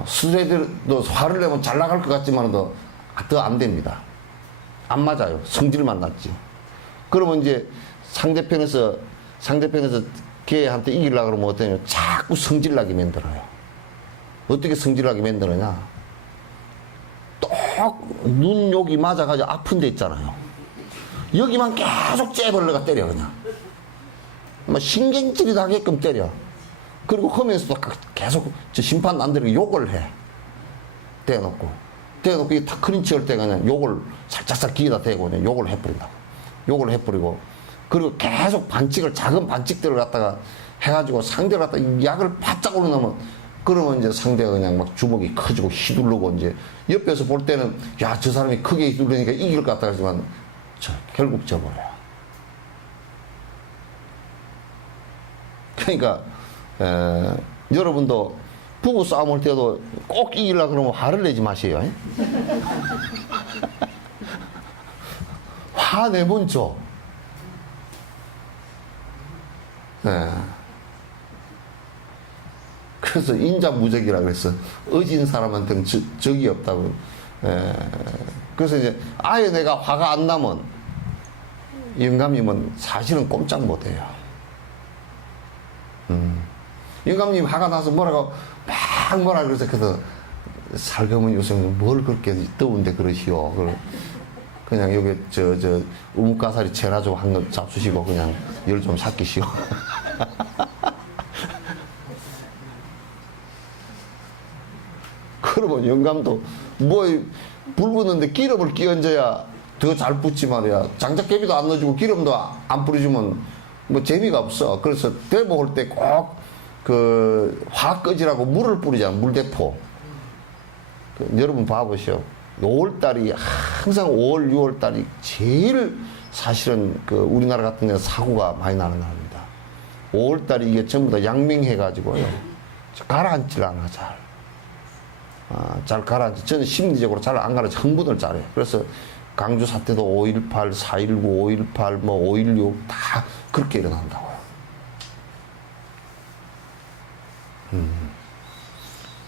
수레들도 화를 내면 잘 나갈 것 같지만 더 안 됩니다. 안 맞아요. 성질만 났지. 그러면 이제 상대편에서 걔한테 이기려고 그러면 어떠냐. 자꾸 성질나게 만들어요. 어떻게 성질나게 만드느냐. 똑 눈 여기 맞아가지고 아픈 데 있잖아요. 여기만 계속 째벌러가 때려 그냥. 막 신경질이 나게끔 때려. 그리고 하면서도 계속 저 심판 안 들이고 욕을 해. 대놓고 이게 탁 클린치 할 때 그냥 욕을 살짝살 기에다 대고 그냥 욕을 해버린다고. 욕을 해버리고 그리고 계속 반칙을 작은 반칙들을 갖다가 해가지고 상대를 갖다가 약을 바짝 올려놓으면 그러면 이제 상대가 그냥 막 주먹이 커지고 휘두르고 이제 옆에서 볼 때는 야, 저 사람이 크게 휘두르니까 이길 것 같다 하지만 결국 져버려요. 그러니까 여러분도 부부 싸움 할 때도 꼭 이기려고 그러면 화를 내지 마세요. 화내면 줘. 네. 그래서 인자무적이라 그랬어. 어진 사람한테는 적이 없다고. 그래서 이제 아예 내가 화가 안 나면 영감님은 사실은 꼼짝 못해요. 영감님 화가 나서 뭐라고 막 뭐라 그래서 살금은 요새 뭘 그렇게 더운데 그러시오. 그냥 여기 우뭇가사리 채나 좀 한 번 잡수시고 그냥 열 좀 삭히시오. 그러면 영감도 뭐 불 붙는데 기름을 끼얹어야 더 잘 붙지 말이야. 장작개비도 안 넣어주고 기름도 안 뿌려주면 뭐 재미가 없어. 그래서 대목할 때 꼭 화 끄지라고 물을 뿌리잖아. 물대포. 여러분 봐보시오. 5월달이 항상 5월, 6월달이 제일 사실은 우리나라 같은 데는 사고가 많이 나는 날입니다. 5월달이 이게 전부 다 양맹해가지고요. 가라앉질 않아, 잘. 잘 가라앉지. 저는 심리적으로 잘 안 가라앉지. 흥분을 잘해. 그래서 강주 사태도 5.18, 4.19, 5.18, 뭐 5.16 다 그렇게 일어난다고요.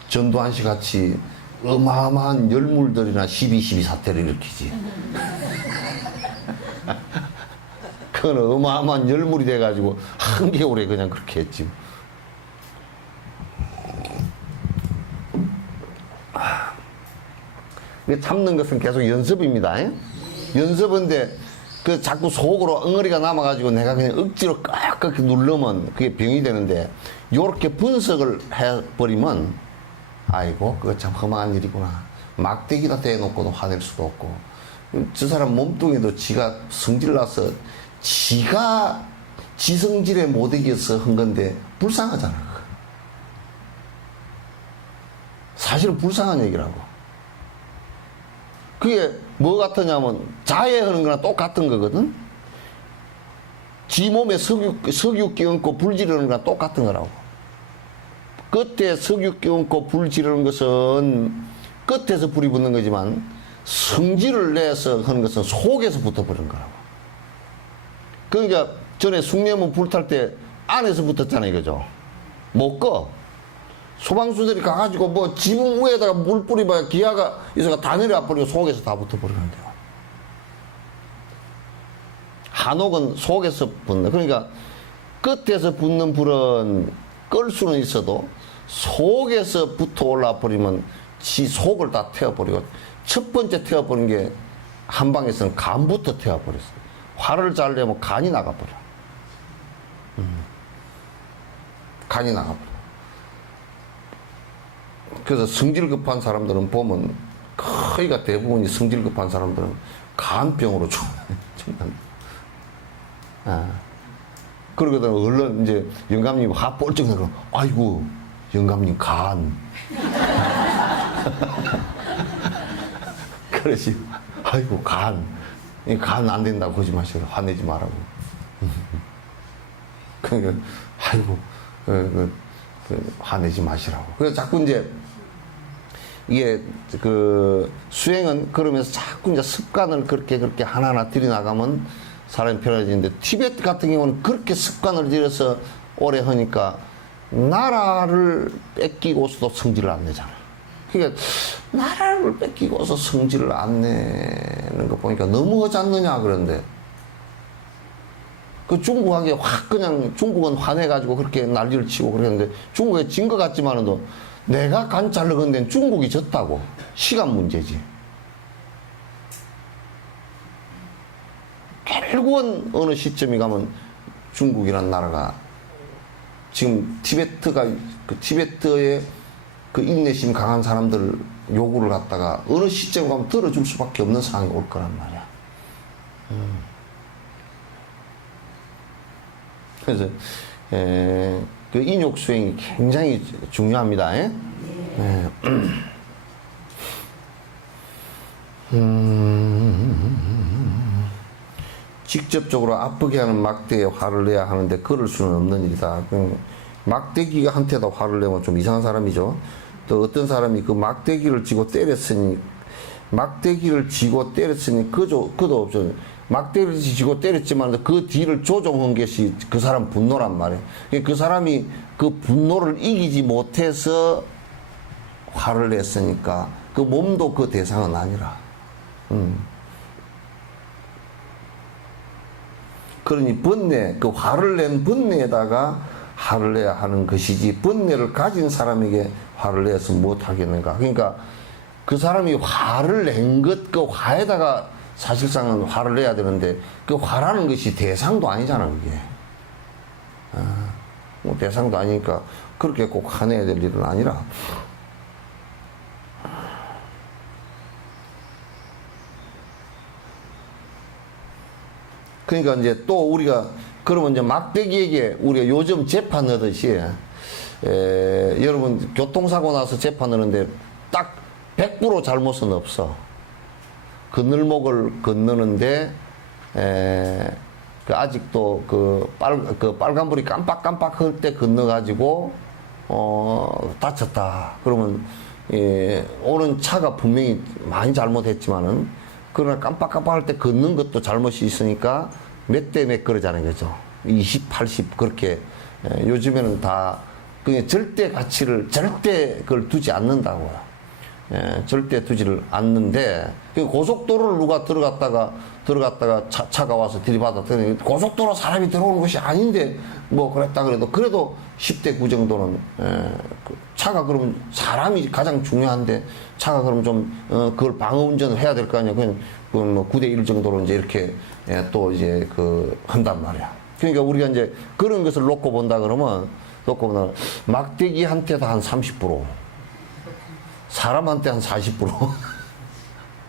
전두환 씨 같이 어마어마한 열물들이나 12.12 사태를 일으키지. 그건 어마어마한 열물이 돼가지고 한겨울에 그냥 그렇게 했지. 참는 것은 계속 연습입니다. 연습인데 자꾸 속으로 엉어리가 남아가지고 내가 그냥 억지로 꽉꽉 누르면 그게 병이 되는데 요렇게 분석을 해버리면 아이고 그거 참 험한 일이구나. 막대기다 대놓고도 화낼 수도 없고 저 사람 몸뚱이도 지가 성질나서 지가 지성질에 못 이겨서 한 건데 불쌍하잖아. 사실은 불쌍한 얘기라고. 그게 뭐 같으냐면 자해하는 거랑 똑같은 거거든. 지 몸에 석유 끼얹고 불 지르는 거랑 똑같은 거라고. 끝에 석유 끼얹고 불 지르는 것은 끝에서 불이 붙는 거지만 성질을 내서 하는 것은 속에서 붙어버리는 거라고. 그러니까 전에 숭례문 불탈 때 안에서 붙었잖아요, 그죠? 못 꺼. 소방수들이 가가지고 뭐 지붕 위에다가 물 뿌리봐야 기아가 있어가 다 내려와 버리고 속에서 다 붙어버리는데요. 한옥은 속에서 붙는. 그러니까 끝에서 붙는 불은 끌 수는 있어도 속에서 붙어 올라 버리면 지 속을 다 태워버리고 첫 번째 태워버린 게 한방에서는 간부터 태워버렸어요. 화를 잘 내면 간이 나가버려. 간이 나가버려. 그래서 성질 급한 사람들은 보면 거의가 대부분이 성질 급한 사람들은 간병으로 죽는다. 그러거든. 얼른 이제 영감님 화 뻘쩍 내고 아이고 영감님 간. 그러지. 아이고 간 안 된다고 그러지 마시고 화내지 말라고. 그러니까 아이고 화내지 마시라고. 그래서 자꾸 이제 이게 수행은 그러면서 자꾸 이제 습관을 그렇게 하나하나 들여나가면 사람이 편해지는데 티베트 같은 경우는 그렇게 습관을 들여서 오래 하니까 나라를 뺏기고서도 성질을 안 내잖아. 그러니까 나라를 뺏기고서 성질을 안 내는 거 보니까 너무 하지 않느냐 그런데 그 중국하게 확 그냥 중국은 화내가지고 그렇게 난리를 치고 그랬는데 중국에 진 것 같지만은 내가 관찰을 건 데는 중국이 졌다고. 시간 문제지. 결국은 어느 시점에 가면 중국이란 나라가 지금 티베트의 그 인내심 강한 사람들 요구를 갖다가 어느 시점에 가면 들어줄 수밖에 없는 상황이 올 거란 말이야. 그래서 그 인욕 수행이 굉장히 중요합니다. 예? 네. 직접적으로 아프게 하는 막대에 화를 내야 하는데 그럴 수는 없는 일이다. 막대기가 한테다 화를 내면 좀 이상한 사람이죠. 또 어떤 사람이 그 막대기를 쥐고 때렸으니 그도 없죠. 막대기를 쥐고 때렸지만 그 뒤를 조종한 것이 그 사람 분노란 말이에요. 그 사람이 그 분노를 이기지 못해서 화를 냈으니까 그 몸도 그 대상은 아니라. 그러니 번뇌, 그 화를 낸 번뇌에다가 화를 내야 하는 것이지 번뇌를 가진 사람에게 화를 내서 못하겠는가. 그러니까 그 사람이 화를 낸 것, 그 화에다가 사실상은 화를 내야 되는데 그 화라는 것이 대상도 아니잖아, 그게. 뭐 대상도 아니니까 그렇게 꼭 화내야 될 일은 아니라. 그러니까 이제 또 우리가 그러면 이제 막대기에게 우리가 요즘 재판하듯이 여러분 교통사고 나서 재판하는데 딱 100% 잘못은 없어. 그늘목을 건너는데 그 아직도 그 빨간불이 깜빡깜빡할 때 건너가지고 다쳤다. 그러면 오는 차가 분명히 많이 잘못했지만은 그러나 깜빡깜빡할 때 걷는 것도 잘못이 있으니까 몇 대 몇 그러자는 거죠. 20, 80 그렇게 요즘에는 다 그냥 절대 가치를 절대 그걸 두지 않는다고요. 절대 두지를 않는데 그 고속도로를 누가 들어갔다가 차가 와서 들이받았더니 고속도로 사람이 들어오는 것이 아닌데 뭐 그랬다 그래도 10대 9 정도는 차가 그러면 사람이 가장 중요한데 차가 그러면 좀 그걸 방어 운전을 해야 될 거 아니야. 그냥 뭐 9대 1 정도로 이제 이렇게 또 이제 그 한단 말이야. 그러니까 우리가 이제 그런 것을 놓고 본다 그러면 막대기한테도 한 30%, 사람한테 한 40%,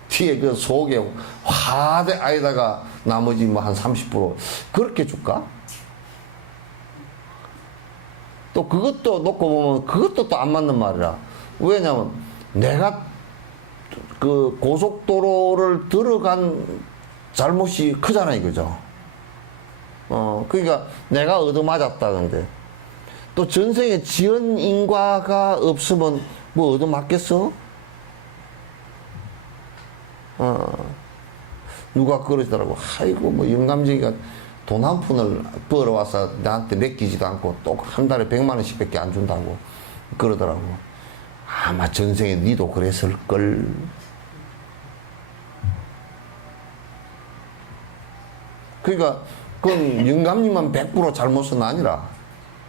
뒤에 그 속에 화대 아이다가 나머지 뭐 한 30% 그렇게 줄까? 또 그것도 놓고 보면 그것도 또 안 맞는 말이라. 왜냐면 내가 그 고속도로를 들어간 잘못이 크잖아 이거죠. 그러니까 내가 얻어맞았다는데 또 전생에 지은 인과가 없으면 뭐 얻어맞겠어? 누가 그러시더라고. 아이고 뭐 영감쟁이가 돈 한 푼을 벌어와서 나한테 맡기지도 않고 또 한 달에 100만 원씩 밖에 안 준다고 그러더라고. 아마 전생에 니도 그랬을걸. 그러니까 그건 영감님만 100% 잘못은 아니라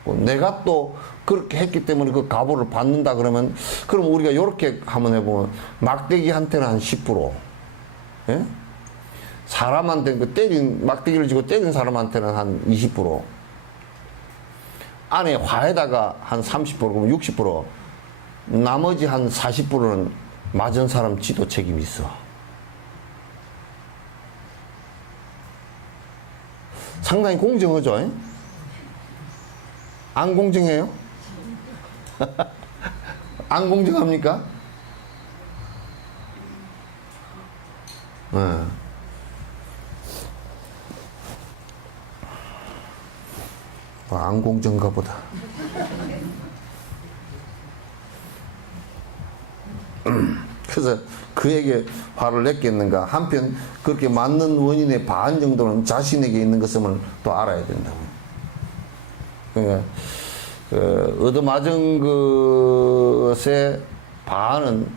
내가 또 그렇게 했기 때문에 그 가보를 받는다 그러면 그럼 우리가 이렇게 한번 해보면 막대기한테는 한 10%, 예? 사람한테 그 막대기를 쥐고 때린 사람한테는 한 20%, 안에 화에다가 한 30% 그러면 60%, 나머지 한 40%는 맞은 사람 지도 책임이 있어. 상당히 공정하죠? 에? 안 공정해요? 안 공정합니까? 네. 안 공정가 보다. 그래서 그에게 화를 냈겠는가. 한편 그렇게 맞는 원인의 반 정도는 자신에게 있는 것을 또 알아야 된다고. 그러니까 얻어맞은 것의 반은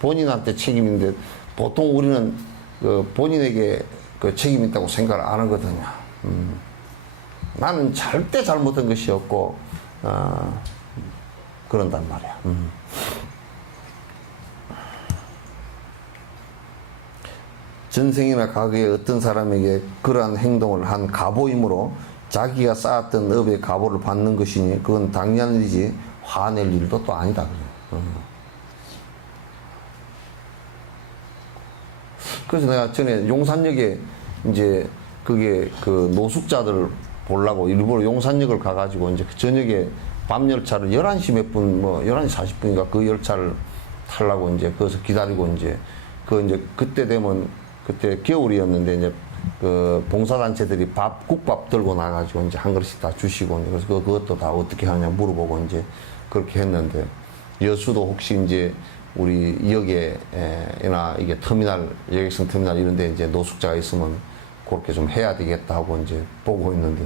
본인한테 책임인데 보통 우리는 본인에게 그 책임이 있다고 생각을 안 하거든요. 나는 절대 잘못한 것이 없고 그런단 말이야. 전생이나 과거에 어떤 사람에게 그러한 행동을 한 가보이므로 자기가 쌓았던 업의 가보를 받는 것이니 그건 당연히지 화낼 일도 또 아니다. 그래서 내가 전에 용산역에 이제 그게 그 노숙자들을 보려고 일부러 용산역을 가가지고 이제 저녁에 밤 열차를 11시 몇 분, 뭐 11시 40분인가 그 열차를 타려고 이제 거기서 기다리고 이제 그때 되면 그때 겨울이었는데 이제 그 봉사단체들이 국밥 들고 나가지고 이제 한 그릇씩 다 주시고 그래서 그것도 다 어떻게 하느냐 물어보고 이제 그렇게 했는데 여수도 혹시 이제 우리 역에나 이게 터미널 여객선 터미널 이런데 이제 노숙자가 있으면 그렇게 좀 해야 되겠다 하고 이제 보고 있는데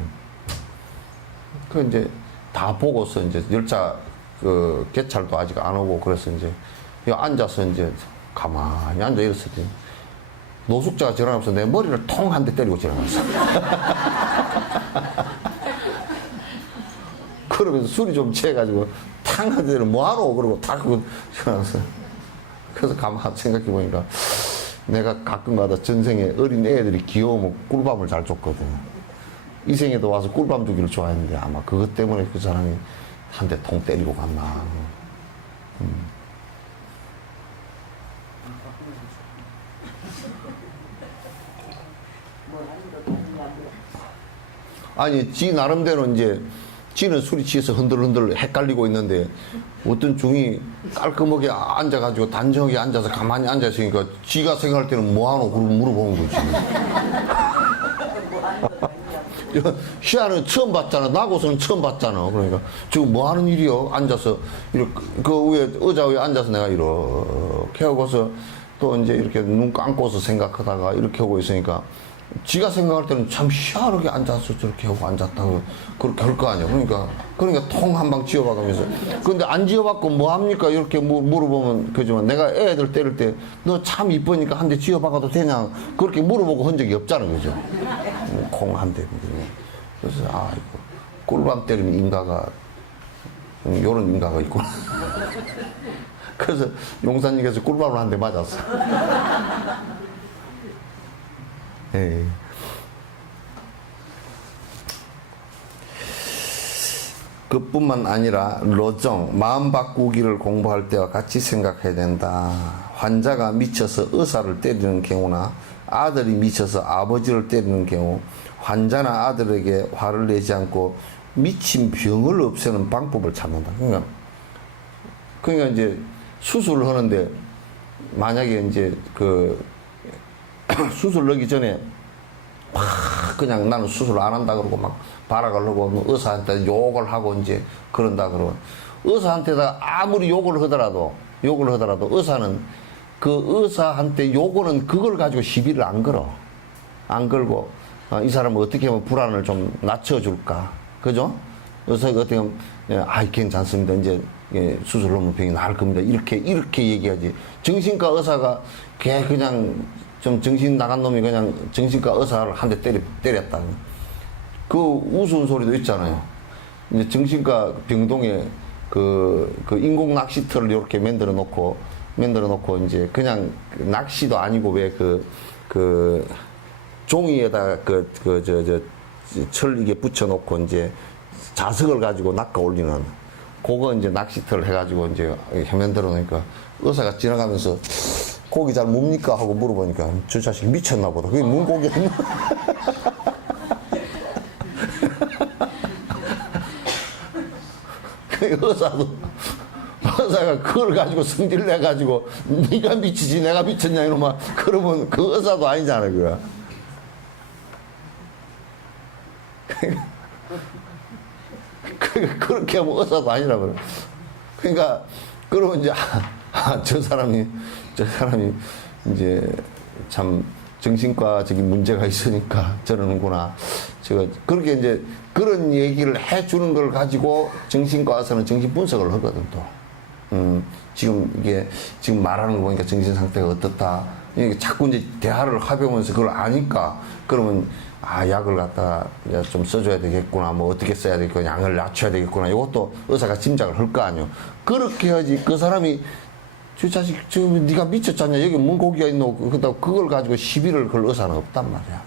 그 이제 다 보고서 이제 열차 그 개찰도 아직 안 오고 그래서 이제 앉아서 이제 가만히 앉아 있었을 때 노숙자가 지나가면서 내 머리를 통 한 대 때리고 지나갔어. 그러면서 술이 좀 취해가지고 탕 한 대를 뭐하노? 그러고 탁 하고 지나갔어. 그래서 가만히 생각해 보니까 내가 가끔가다 전생에 어린 애들이 귀여우면 꿀밤을 잘 줬거든. 이 생에도 와서 꿀밤 주기를 좋아했는데 아마 그것 때문에 그 사람이 한 대 통 때리고 갔나. 아니, 지 나름대로 이제, 지는 술이 취해서 흔들흔들 헷갈리고 있는데, 어떤 중이 깔끔하게 앉아가지고 단정하게 앉아서 가만히 앉아있으니까, 지가 생각할 때는 뭐하노? 그러고 물어보는 거지. 시아는 처음 봤잖아. 나고서는 처음 봤잖아. 그러니까, 지금 뭐 하는 일이요? 앉아서, 이렇게, 그 위에, 의자 위에 앉아서 내가 이렇게 하고서, 또 이제 이렇게 눈 감고서 생각하다가 이렇게 하고 있으니까, 지가 생각할 때는 참 희한하게 앉아서 저렇게 하고 앉았다고 그렇게 할 거 아니야. 그러니까 통 한 방 지어봐가면서. 근데 안 지어봤고 뭐 합니까? 이렇게 물어보면 그지만 내가 애들 때릴 때 너 참 이쁘니까 한 대 지어봐가도 되냐? 그렇게 물어보고 한 적이 없잖아. 그죠? 콩 한 대. 그래서 이거 꿀밤 때리면 인가가 요런 인가가 있구나. 그래서 용산역에서 꿀밤을 한 대 맞았어. 에이. 그뿐만 아니라 로정, 마음 바꾸기를 공부할 때와 같이 생각해야 된다. 환자가 미쳐서 의사를 때리는 경우나 아들이 미쳐서 아버지를 때리는 경우 환자나 아들에게 화를 내지 않고 미친 병을 없애는 방법을 찾는다. 그러니까 이제 수술을 하는데 만약에 이제 수술 하기 전에 막 그냥 나는 수술 안 한다 그러고 막 발악하려고 의사한테 욕을 하고 이제 그런다 그러고 의사한테다 아무리 욕을 하더라도 의사는 그 의사한테 요거는 그걸 가지고 시비를 안 걸어. 안 걸고 이 사람은 어떻게 하면 불안을 좀 낮춰줄까. 그죠? 의사가 어떻게 하면 괜찮습니다. 이제 수술하면 병이 나을 겁니다. 이렇게 얘기하지. 정신과 의사가 걔 그냥 좀 정신 나간 놈이 그냥 정신과 의사를 한 대 때렸다. 그 우스운 소리도 있잖아요. 이제 정신과 병동에 그 인공 낚시터를 이렇게 만들어 놓고 이제 그냥 낚시도 아니고 왜 종이에다 철 이게 붙여 놓고 이제 자석을 가지고 낚아 올리는 그거 이제 낚시터를 해가지고 이제 만들어 놓으니까 의사가 지나가면서 고기 잘 뭡니까? 하고 물어보니까 저 자식 미쳤나 보다. 그게 뭔 고기야? 의사가 그걸 가지고 성질 내가지고 네가 미치지 내가 미쳤냐 이러면 그러면 그 의사도 아니잖아 그거. 그렇게 하면 의사도 아니라 그래. 그러니까 그러면 이제 저 사람이 이제 참 정신과적인 문제가 있으니까 저러는구나. 제가 그렇게 이제 그런 얘기를 해주는 걸 가지고 정신과에서는 정신 분석을 하거든 또. 지금 말하는 거 보니까 정신 상태가 어떻다. 이게 자꾸 이제 대화를 해보면서 그걸 아니까 그러면 아, 약을 갖다가 이제 좀 써줘야 되겠구나, 뭐 어떻게 써야 되겠구나, 양을 낮춰야 되겠구나, 이것도 의사가 짐작을 할 거 아니요. 그렇게 해야지 그 사람이 저 자식, 저 네가 미쳤잖냐, 여기 뭔 고기가 있노, 그걸 가지고 시비를 걸 의사는 없단 말이야.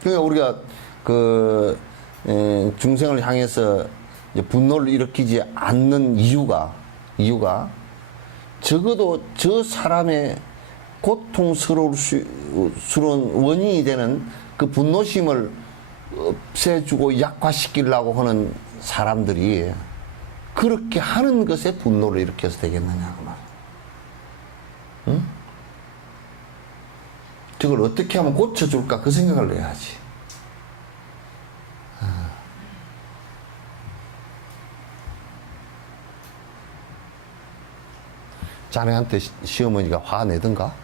그러니까 우리가 그 중생을 향해서 이제 분노를 일으키지 않는 이유가 적어도 저 사람의 고통스러운 원인이 되는 그 분노심을 없애주고 약화시키려고 하는 사람들이 그렇게 하는 것에 분노를 일으켜서 되겠느냐 그 말. 응? 저걸 어떻게 하면 고쳐줄까 그 생각을 해야지. 자네한테 시어머니가 화내던가?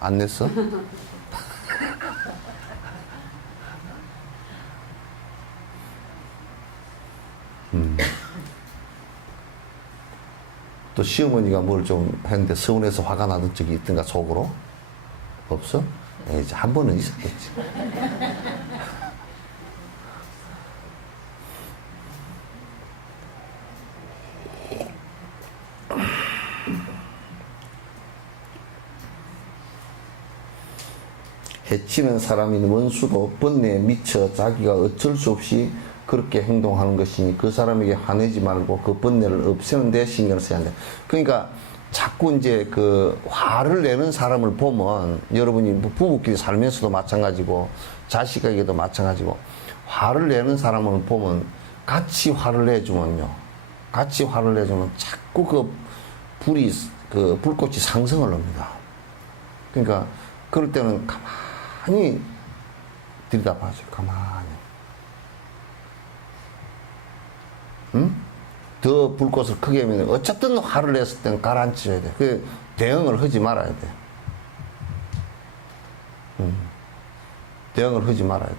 안 냈어? 또 시어머니가 뭘 좀 했는데 서운해서 화가 나던 적이 있던가 속으로? 없어? 이제 한 번은 있었겠지. 해치는 사람인 원수도 번뇌에 미쳐 자기가 어쩔 수 없이 그렇게 행동하는 것이니 그 사람에게 화내지 말고 그 번뇌를 없애는 데 신경을 써야 한다. 그러니까 자꾸 이제 그 화를 내는 사람을 보면 여러분이 부부끼리 살면서도 마찬가지고 자식에게도 마찬가지고 화를 내는 사람을 보면 같이 화를 내주면 자꾸 그 불꽃이 상승을 합니다. 그러니까 그럴 때는 가만히 들여다봐줘. 가만히. 응? 더 불꽃을 크게 하면 어쨌든 화를 냈을 때는 가라앉혀야 돼. 그 대응을 하지 말아야 돼. 대응을 하지 말아야 돼.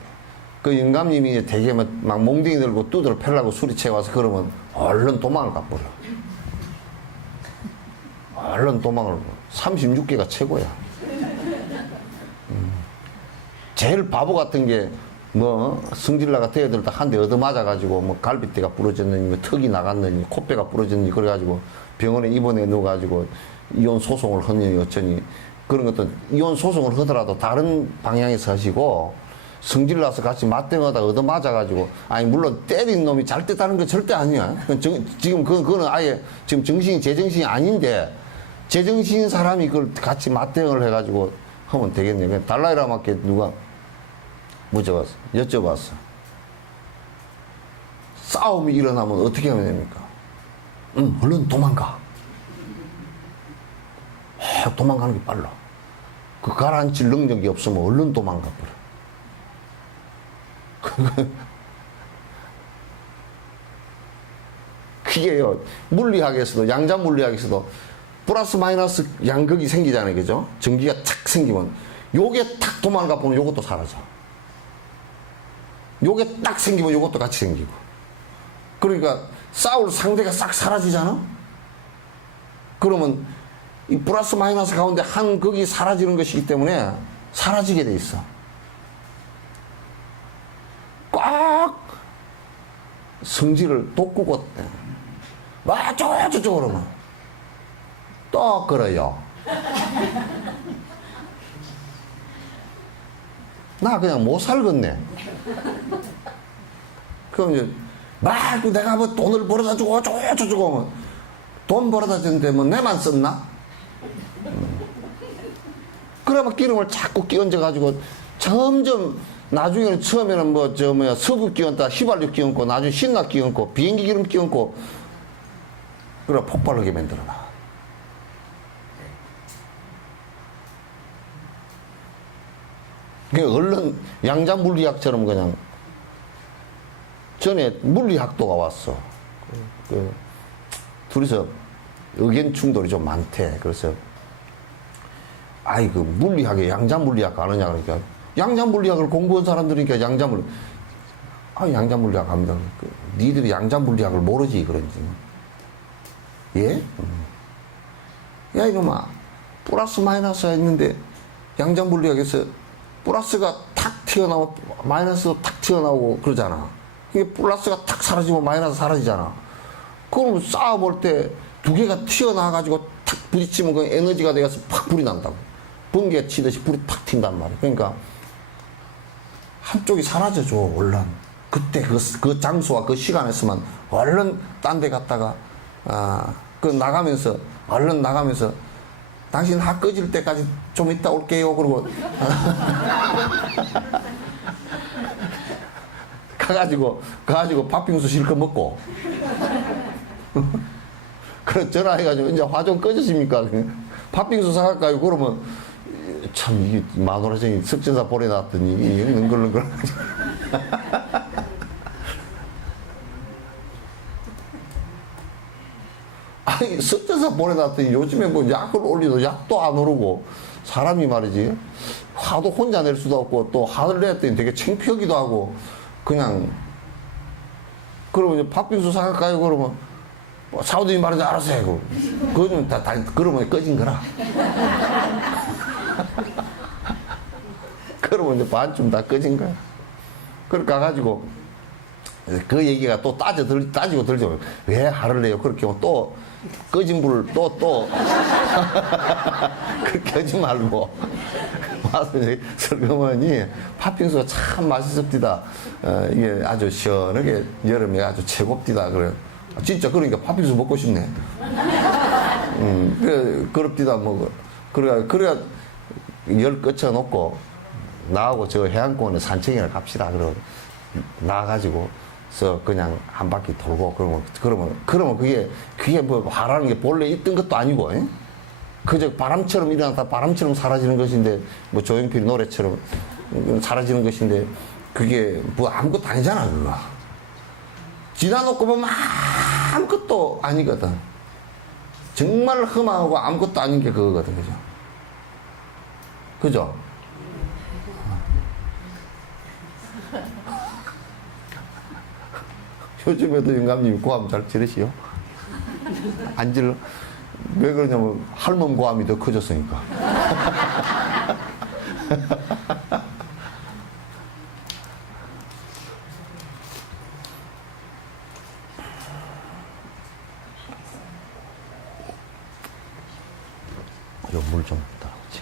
그 영감님이 되게 막 몽둥이 들고 두드러 패려고 술이 채워서 그러면 얼른 도망을 가버려. 얼른 도망을. 36개가 최고야. 제일 바보 같은 게 뭐 성질나 같은 애들 다 한 대 얻어맞아가지고 뭐 갈비뼈가 부러졌느니 뭐 턱이 나갔느니 코뼈가 부러졌느니 그래가지고 병원에 입원해 넣어가지고 이혼 소송을 하느니 어쩌니 그런 것도 이혼 소송을 하더라도 다른 방향에서 하시고 성질나서 같이 맞대응하다 얻어맞아가지고 아니 물론 때린 놈이 잘 됐다는 건 절대 아니야. 지금 그거는 아예 지금 정신이 제정신이 아닌데 제정신인 사람이 그걸 같이 맞대응을 해가지고 하면 되겠네. 그냥 달라이라마께 누가 여쭤봤어. 싸움이 일어나면 어떻게 하면 됩니까? 얼른 도망가. 도망가는 게 빨라. 그 가라앉힐 능력이 없으면 얼른 도망가 버려. 그게요, 물리학에서도, 양자 물리학에서도 플러스 마이너스 양극이 생기잖아요. 그죠? 전기가 탁 생기면 요게 탁 도망가 보면 요것도 사라져. 요게 딱 생기면 요것도 같이 생기고. 그러니까 싸울 상대가 싹 사라지잖아? 그러면 이 플러스 마이너스 가운데 한 극이 사라지는 것이기 때문에 사라지게 돼 있어. 꽉 성질을 돋구고 막 저쪽 그러면 또 그래요. 나 그냥 못 살겠네. 그럼 이제 막 내가 뭐 돈을 벌어다 주고 어쩌고 하면 돈 벌어다 주는데 뭐 내만 썼나? 그러면 기름을 자꾸 끼얹어 가지고 점점 나중에는 처음에는 뭐 석유 끼얹다 휘발유 끼얹고 나중에 신나 끼얹고 비행기 기름 끼얹고 그래 폭발하게 만들어놔. 얼른 양자 물리학처럼 그냥 전에 물리학도가 왔어. 둘이서 의견 충돌이 좀 많대. 그래서 아이 그 물리학에 양자 물리학 아느냐 그러니까 양자 물리학을 공부한 사람들이니까 양자 물리 양자 물리학 합니다. 니들이 양자 물리학을 모르지 그런지. 예? 야 이놈아 플러스 마이너스가 있는데 양자물리학에서 플러스가 탁 튀어나오고 마이너스도 탁 튀어나오고 그러잖아. 이게 플러스가 탁 사라지면 마이너스 사라지잖아. 그럼 쌓아볼 때 두 개가 튀어나와가지고 탁 부딪히면 그 에너지가 돼서 팍 불이 난다고. 번개 치듯이 불이 탁 튄단 말이야. 그러니까 한쪽이 사라져줘, 얼른. 그때 그 장소와 그 시간에서만 얼른 딴 데 갔다가, 얼른 나가면서, 당신 학 꺼질 때까지 좀 이따 올게요. 그러고, 가가지고 팥빙수 실컷 먹고. 그래, 전화해가지고, 이제 화 좀 꺼졌습니까? 팥빙수 사갈까요? 그러면, 참, 이게 마누라쟁이 석전사 보내놨더니, 능글능글. 아니, 석전사 보내놨더니 요즘에 뭐 약을 올리도 약도 안 오르고, 사람이 말이지, 화도 혼자 낼 수도 없고, 또 화를 냈더니 되게 창피하기도 하고, 그냥, 그러면 이제 팥빙수 사갈까요? 그러면, 사오더니 말이지, 알아서 해. 그러면 그러면 꺼진 거라. 그러면 이제 반쯤 다 꺼진 거야. 그렇게 가가지고, 그 얘기가 또 따지고 들죠. 왜 화를 내요? 그렇게 하면 또, 꺼진 불을 그렇게 하지 말고. 와서 슬그머니, 팥빙수가 참 맛있습니다. 이게 아주 시원하게 여름에 아주 최고입니다. 그래. 진짜 그러니까 팥빙수 먹고 싶네. 그럽디다 뭐. 그래야 열 꺼쳐놓고 나하고 저 해안공원에 산책이나 갑시다. 그러고 나가가지고 그냥 한 바퀴 돌고 그러면 그게 뭐 화라는 게 본래 있던 것도 아니고, 그저 바람처럼 일어났다 바람처럼 사라지는 것인데, 뭐 조용필 노래처럼 사라지는 것인데, 그게 뭐 아무것도 아니잖아, 그거. 지나놓고 보면 아무것도 아니거든. 정말 험하고 아무것도 아닌 게 그거거든, 그죠? 그죠? 요즘에도 영감님이 고함 잘 지르시오? 안 질러? 왜 그러냐면 할멈 고함이 더 커졌으니까. 물 좀 따라오지.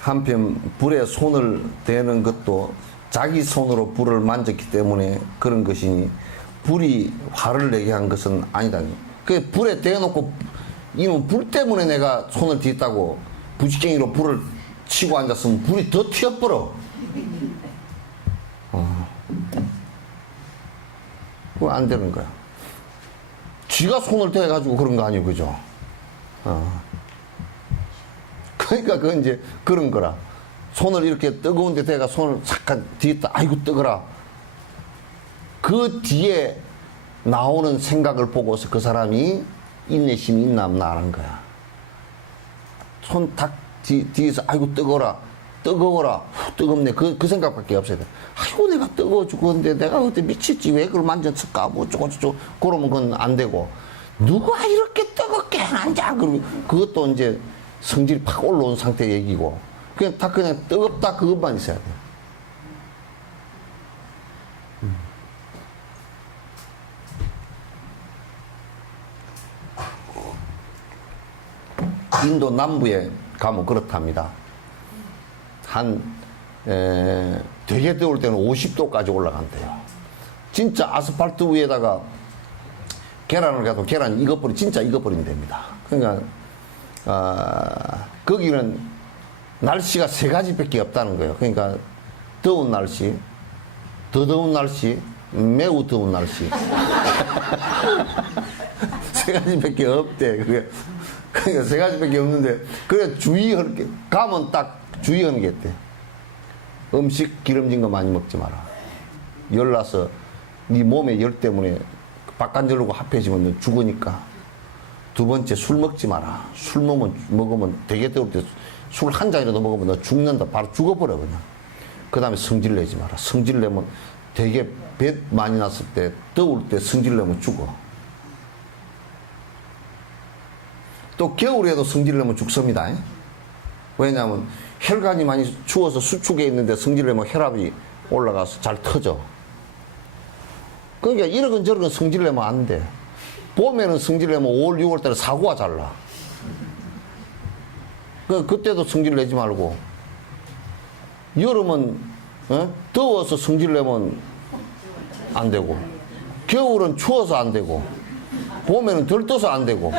한편 불에 손을 대는 것도 자기 손으로 불을 만졌기 때문에 그런 것이니 불이 화를 내게 한 것은 아니다. 그 불에 대놓고 이놈 불 때문에 내가 손을 댔다고 부지깽이로 불을 치고 앉았으면 불이 더 튀어버려. 그거 안 되는 거야. 쥐가 손을 대가지고 그런 거 아니에요, 그죠? 그러니까 그건 이제 그런 거라. 손을 이렇게 뜨거운데 대가 손을 잠깐 뒤에다, 아이고 뜨거라. 그 뒤에 나오는 생각을 보고서 그 사람이 인내심이 있나 없나 하는 거야. 손 딱 뒤에서 아이고 뜨거라. 뜨거워라. 뜨겁네. 그 생각밖에 없어야 돼. 아이고, 내가 뜨거워 죽었는데 내가 그때 미쳤지. 왜 그걸 만졌을까? 뭐 어쩌고저쩌고. 그러면 그건 안 되고. 누가 이렇게 뜨겁게 앉아? 그것도 이제 성질이 팍 올라온 상태 얘기고. 그냥 뜨겁다. 그것만 있어야 돼. 인도 남부에 가면 그렇답니다. 되게 더울 때는 50도까지 올라간대요. 진짜 아스팔트 위에다가 계란을 가도 계란 진짜 익어버리면 됩니다. 그러니까, 거기는 날씨가 세 가지밖에 없다는 거예요. 그러니까, 더운 날씨, 더 더운 날씨, 매우 더운 날씨. 세 가지밖에 없대. 그러니까 세 가지밖에 없는데, 그래, 주의할 게, 가면 딱 주의하는 게 있대. 음식 기름진 거 많이 먹지 마라. 열나서 네 몸에 열 때문에 바깥열고 합해지면 너 죽으니까. 두 번째, 술 먹지 마라. 술 먹으면 되게 더울 때 술 한 잔이라도 먹으면 너 죽는다. 바로 죽어버려, 그냥. 그 다음에 성질 내지 마라. 성질 내면 되게 배 많이 났을 때, 더울 때 성질 내면 죽어. 또 겨울에도 성질내면 죽습니다. 왜냐하면 혈관이 많이 추워서 수축에 있는데 성질내면 혈압이 올라가서 잘 터져. 그러니까 이러건 저러건 성질내면 안 돼. 봄에는 성질내면 5월, 6월 달에 사고가 잘 나. 그때도 성질내지 말고. 여름은 더워서 성질내면 안 되고, 겨울은 추워서 안 되고, 봄에는 들떠서 안 되고,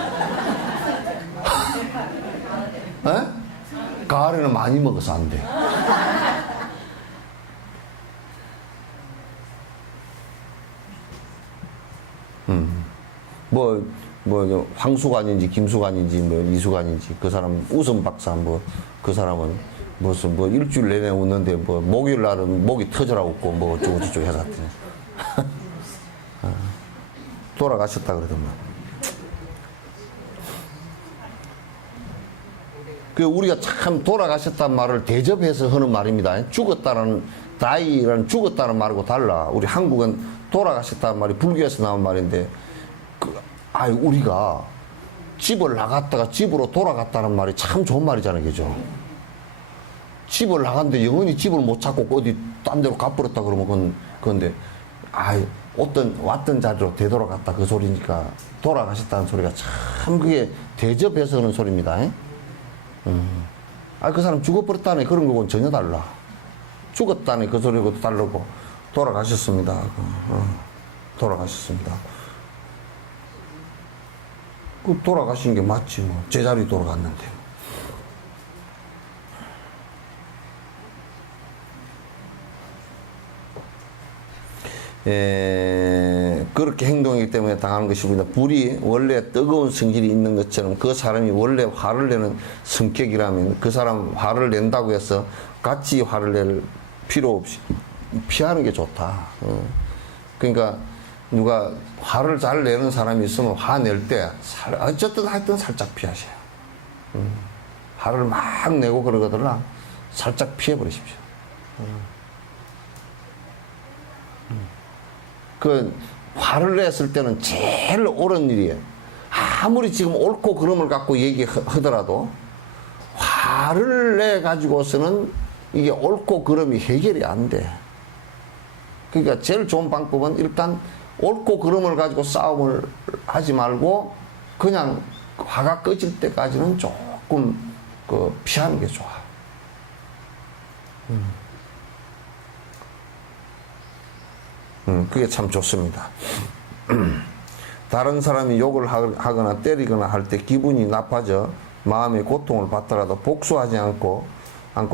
가을에는 많이 먹어서 안 돼. 황수관인지 김수관인지 이수관인지 그 사람 웃음 박사 그 사람은 무슨 일주일 내내 웃는데 목요일 날은 목이 터져라 웃고 어쩌고 저쩌고 해서 돌아가셨다 그러더만. 우리가 참 돌아가셨다는 말을 대접해서 하는 말입니다. 죽었다는 다이라는 죽었다는 말하고 달라. 우리 한국은 돌아가셨다는 말이 불교에서 나온 말인데 우리가 집을 나갔다가 집으로 돌아갔다는 말이 참 좋은 말이잖아요. 그죠? 집을 나갔는데 영원히 집을 못 찾고 어디 딴 데로 가버렸다 그러면 그건데 왔던 자리로 되돌아갔다 그 소리니까 돌아가셨다는 소리가 참 그게 대접해서 하는 소리입니다. 그 사람 죽어버렸다네 그런 거고는 전혀 달라. 죽었다네 그 소리하고도 다르고 돌아가셨습니다. 돌아가셨습니다. 돌아가신 게 맞지 제자리 돌아갔는데. 그렇게 행동하기 때문에 당하는 것입니다. 불이 원래 뜨거운 성질이 있는 것처럼 그 사람이 원래 화를 내는 성격이라면 그 사람 화를 낸다고 해서 같이 화를 낼 필요 없이 피하는 게 좋다. 그러니까 누가 화를 잘 내는 사람이 있으면 화 낼 때 어쨌든 하여튼 살짝 피하세요. 화를 막 내고 그러거들나 살짝 피해버리십시오. 화를 냈을 때는 제일 옳은 일이에요. 아무리 지금 옳고 그름을 갖고 얘기하더라도 화를 내 가지고서는 이게 옳고 그름이 해결이 안 돼. 그러니까 제일 좋은 방법은 일단 옳고 그름을 가지고 싸움을 하지 말고 그냥 화가 꺼질 때까지는 조금 피하는 게 좋아. 그게 참 좋습니다. 다른 사람이 욕을 하거나 때리거나 할 때 기분이 나빠져 마음의 고통을 받더라도 복수하지 않고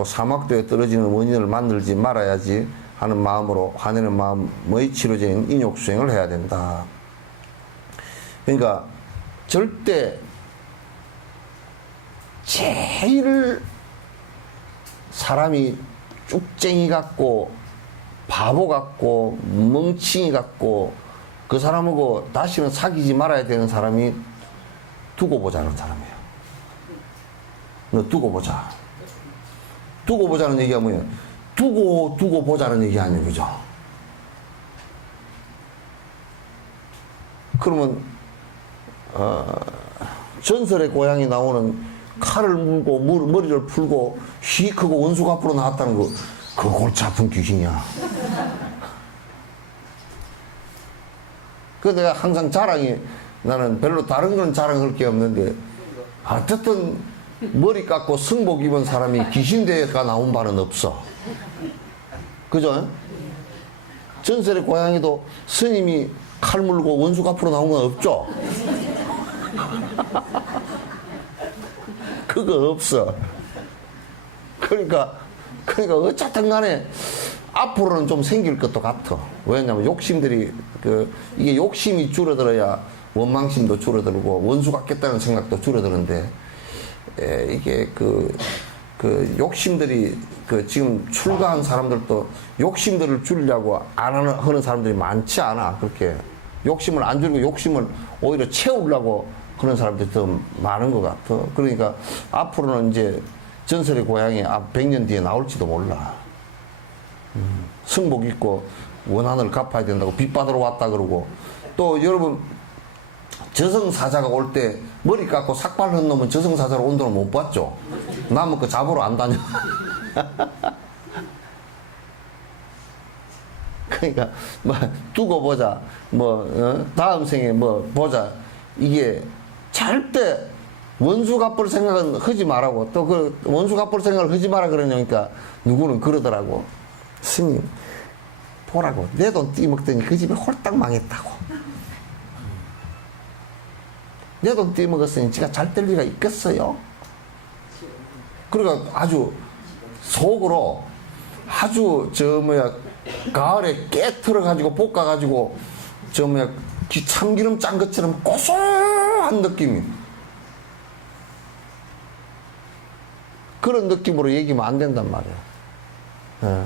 사막도에 떨어지는 원인을 만들지 말아야지 하는 마음으로 화내는 마음의 치료제인 인욕수행을 해야 된다. 그러니까 절대 제일 사람이 쭉쟁이 같고 바보 같고 멍청이 같고 그 사람하고 다시는 사귀지 말아야 되는 사람이 두고 보자는 사람이에요. 너 두고 보자. 두고 보자는 얘기가 뭐예요? 두고 보자는 얘기 아니에요. 그죠? 그러면 전설의 고향이 나오는 칼을 물고 머리를 풀고 휙 하고 원수가 앞으로 나왔다는 거 그 골치 아픈 귀신이야. 그 내가 항상 나는 별로 다른 건 자랑할 게 없는데 어쨌든 머리 깎고 승복 입은 사람이 귀신대가 나온 바는 없어. 그죠? 전설의 고양이도 스님이 칼 물고 원수 앞으로 나온 건 없죠? 그거 없어. 그러니까 어쨌든 간에 앞으로는 좀 생길 것도 같아. 왜냐면 욕심들이 이게 욕심이 줄어들어야 원망심도 줄어들고 원수 같겠다는 생각도 줄어드는데 이게 욕심들이 지금 출가한 사람들도 욕심들을 줄이려고 안 하는 사람들이 많지 않아. 그렇게 욕심을 안 줄이고 욕심을 오히려 채우려고 그런 사람들이 더 많은 것 같아. 그러니까 앞으로는 이제 전설의 고향이 100년 뒤에 나올지도 몰라. 승복 입고 원한을 갚아야 된다고 빚 받으러 왔다 그러고 또 여러분 저승사자가 올 때 머리 깎고 삭발 한 놈은 저승사자로 온 돈을 못 봤죠. 남은 거 잡으러 안 다녀. 그러니까 뭐 두고 보자. 다음 생에 뭐 보자. 이게 절대 원수 갚을 생각은 하지 말라고. 또 그 원수 갚을 생각을 하지 마라 그러니까 누구는 그러더라고. 스님 보라고. 내 돈 띠먹더니 그 집이 홀딱 망했다고. 내 돈 띠먹었으니 지가 잘 될 리가 있겠어요? 그러니까 아주 속으로 아주 가을에 깨 틀어가지고 볶아가지고 참기름 짠 것처럼 고소한 느낌이. 그런 느낌으로 얘기하면 안 된단 말이야. 예.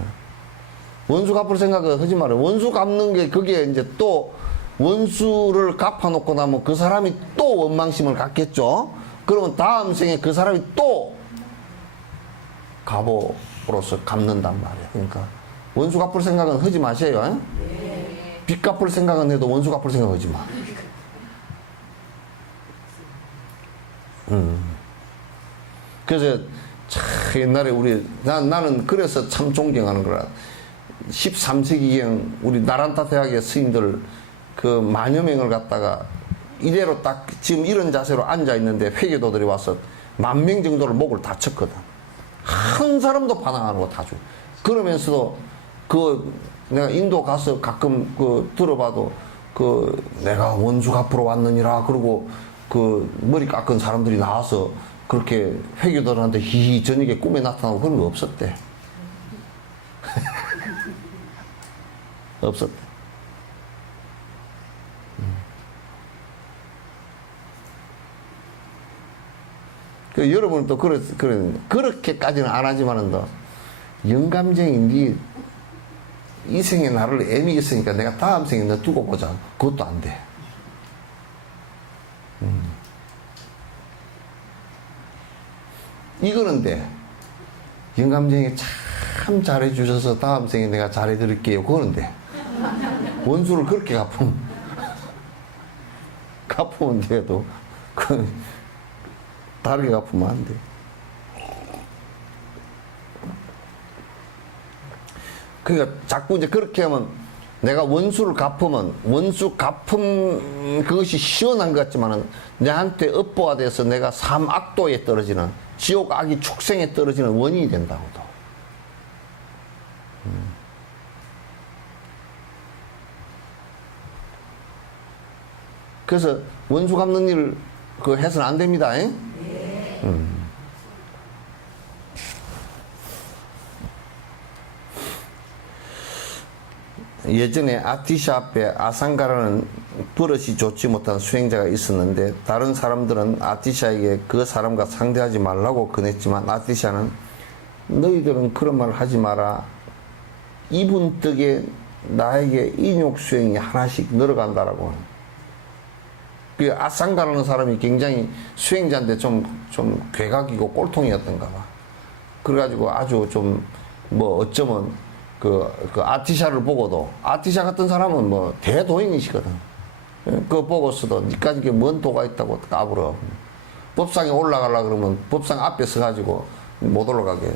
원수 갚을 생각을 하지 말아요. 원수 갚는 게 그게 이제 또 원수를 갚아놓고 나면 그 사람이 또 원망심을 갖겠죠. 그러면 다음 생에 그 사람이 또 갑오로서 갚는단 말이야. 그러니까 원수 갚을 생각은 하지 마세요. 네. 빚 갚을 생각은 해도 원수 갚을 생각 하지 마. 그래서 참 옛날에 나는 그래서 참 존경하는 거라. 13세기경 우리 나란타 대학의 스님들 그 만여 명을 갖다가 이대로 딱 지금 이런 자세로 앉아 있는데 회계도들이 와서 10,000명 정도를 목을 다 쳤거든. 한 사람도 반항하는 거 다 줘. 그러면서도 내가 인도 가서 가끔 들어봐도 내가 원수 갚으러 왔느니라 그러고 머리 깎은 사람들이 나와서 그렇게 회계도들한테 히히 저녁에 꿈에 나타나고 그런 거 없었대. 없었대. 여러분은 또 그렇게까지는 안 하지만은 더 영감쟁이 이 생에 나를 애미겠으니까 내가 다음 생에 너 두고 보자. 그것도 안 돼. 이거는 돼. 영감쟁이 참 잘해주셔서 다음 생에 내가 잘해드릴게요. 그거는 돼. 원수를 그렇게 갚으면 돼도 다르게 갚으면 안 돼. 그러니까 자꾸 이제 그렇게 하면 내가 원수를 갚으면 원수 갚음 그것이 시원한 것 같지만은 내한테 업보가 돼서 내가 삼악도에 떨어지는 지옥 악이 축생에 떨어지는 원인이 된다고 또. 그래서 원수 갚는 일 해서는 안 됩니다. 예전에 아티샤 앞에 아상가라는 버릇이 좋지 못한 수행자가 있었는데 다른 사람들은 아티샤에게 그 사람과 상대하지 말라고 권했지만 아티샤는 너희들은 그런 말 하지 마라. 이분 덕에 나에게 인욕 수행이 하나씩 늘어간다라고. 그 아상가라는 사람이 굉장히 수행자인데 좀 괴각이고 꼴통이었던가 봐. 그래가지고 아주 어쩌면 그 아티샤를 보고도 아티샤 같은 사람은 뭐 대도인이시거든. 그거 보고서도 니까지 이게 뭔 도가 있다고 까불어. 법상에 올라가려 그러면 법상 앞에 서가지고 못 올라가게.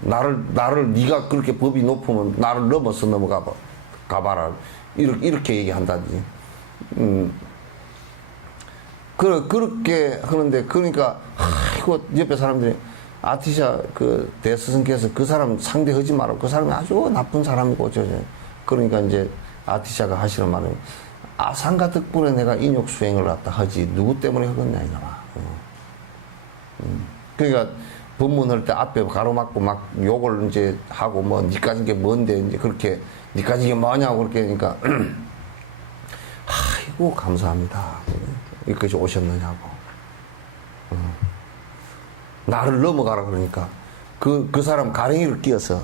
나를 네가 그렇게 법이 높으면 나를 넘어서 가봐라. 이렇게 얘기한다지. 그렇게 하는데 그러니까 이거 옆에 사람들이 아티샤 대스승께서 그 사람 상대하지 말고 그 사람이 아주 나쁜 사람이고 그러니까 이제 아티샤가 하시는 말은 아상가 덕분에 내가 인욕 수행을 갖다 하지 누구 때문에 하겠냐 이놈아. 그러니까 법문할 때 앞에 가로막고 막 욕을 이제 하고 뭐 니까지 게 뭔데 이제 그렇게 니까지 게 뭐냐고 그렇게 하니까 아이고 감사합니다. 여기까지 오셨느냐고. 나를 넘어가라 그러니까 그 사람 가랭이를 끼어서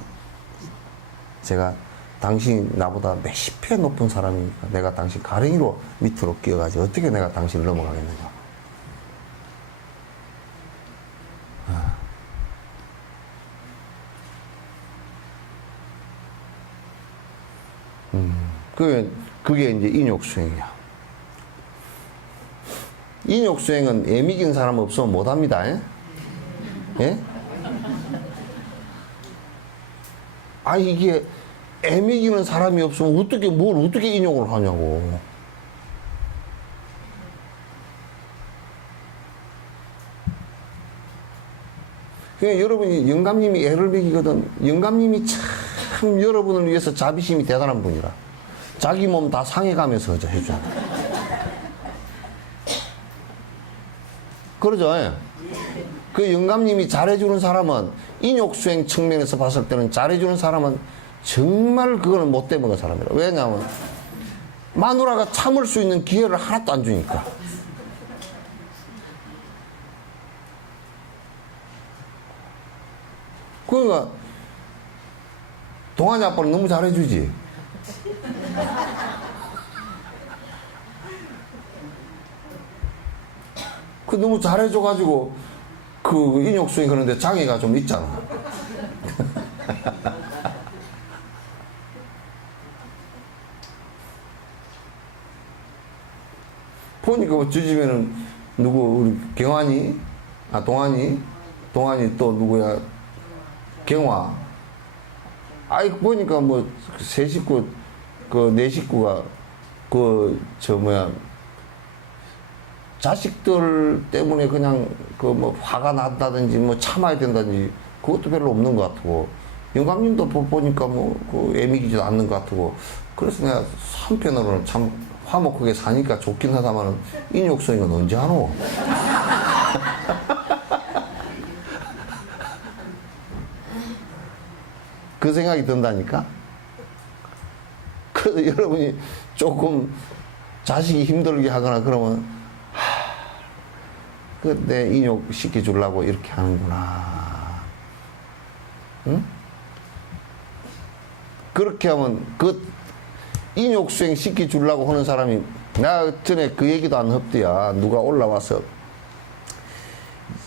제가 당신 나보다 몇십 배 높은 사람이니까 내가 당신 가랭이로 밑으로 끼어가지고 어떻게 내가 당신을 넘어가겠느냐. 그게 이제 인욕 수행이야. 인욕수행은 애미긴 사람 없으면 못합니다. 예? 예? 아, 이게 애미기는 사람이 없으면 어떻게 인욕을 하냐고. 그러니까 여러분이 영감님이 애를 먹이거든. 영감님이 참 여러분을 위해서 자비심이 대단한 분이라. 자기 몸 다 상해가면서 해줘. 그러죠. 예. 그 영감님이 잘해주는 사람은 인욕수행 측면에서 봤을 때는 잘해주는 사람은 정말 그거는 못돼 먹은 사람이라. 왜냐하면 마누라가 참을 수 있는 기회를 하나도 안 주니까. 그러니까 동환이 아빠는 너무 잘해주지. 그 너무 잘해줘가지고 그 인욕수행 그런데 장애가 좀 있잖아. 보니까 뭐 저 집에는 누구 우리 경환이, 아 동환이 또 누구야 경화. 아이 보니까 뭐 세 식구 그 네 식구가 그 저 뭐야 자식들 때문에 그냥 그 뭐 화가 난다든지 뭐 참아야 된다든지 그것도 별로 없는 것 같고 영감님도 보니까 뭐 그 애미기지도 않는 것 같고 그래서 내가 한편으로는 참 화목하게 사니까 좋긴 하다마는 인욕수행은 언제 하노? 그 생각이 든다니까? 그래서 여러분이 조금 자식이 힘들게 하거나 그러면 내 인욕 시켜주려고 이렇게 하는구나. 응? 그렇게 하면 그 인욕 수행 시켜주려고 하는 사람이 나 전에 그 얘기도 안 흡디야. 누가 올라와서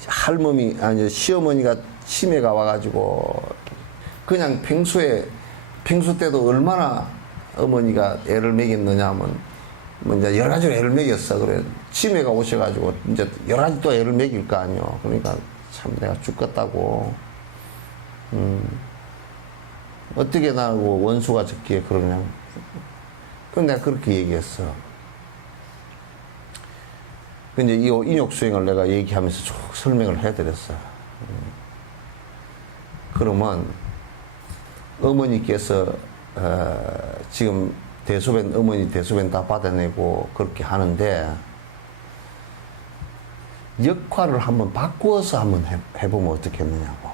할머니 아니 시어머니가 치매가 와가지고 그냥 평소 때도 얼마나 어머니가 애를 먹였느냐 하면 뭐 이제 여러 가지로 애를 먹였어. 그래 치매가 오셔가지고 이제 여러 가지 또 애를 먹일 거 아니요. 그러니까 참 내가 죽겠다고. 어떻게 나하고 원수가 적기에 그러냐. 그럼 내가 그렇게 얘기했어. 근데 이 인욕수행을 내가 얘기하면서 쭉 설명을 해드렸어. 그러면 어머니께서 지금 어머니 대소변 다 받아내고 그렇게 하는데 역할을 한번 바꾸어서 한번 해보면 어떻겠느냐고.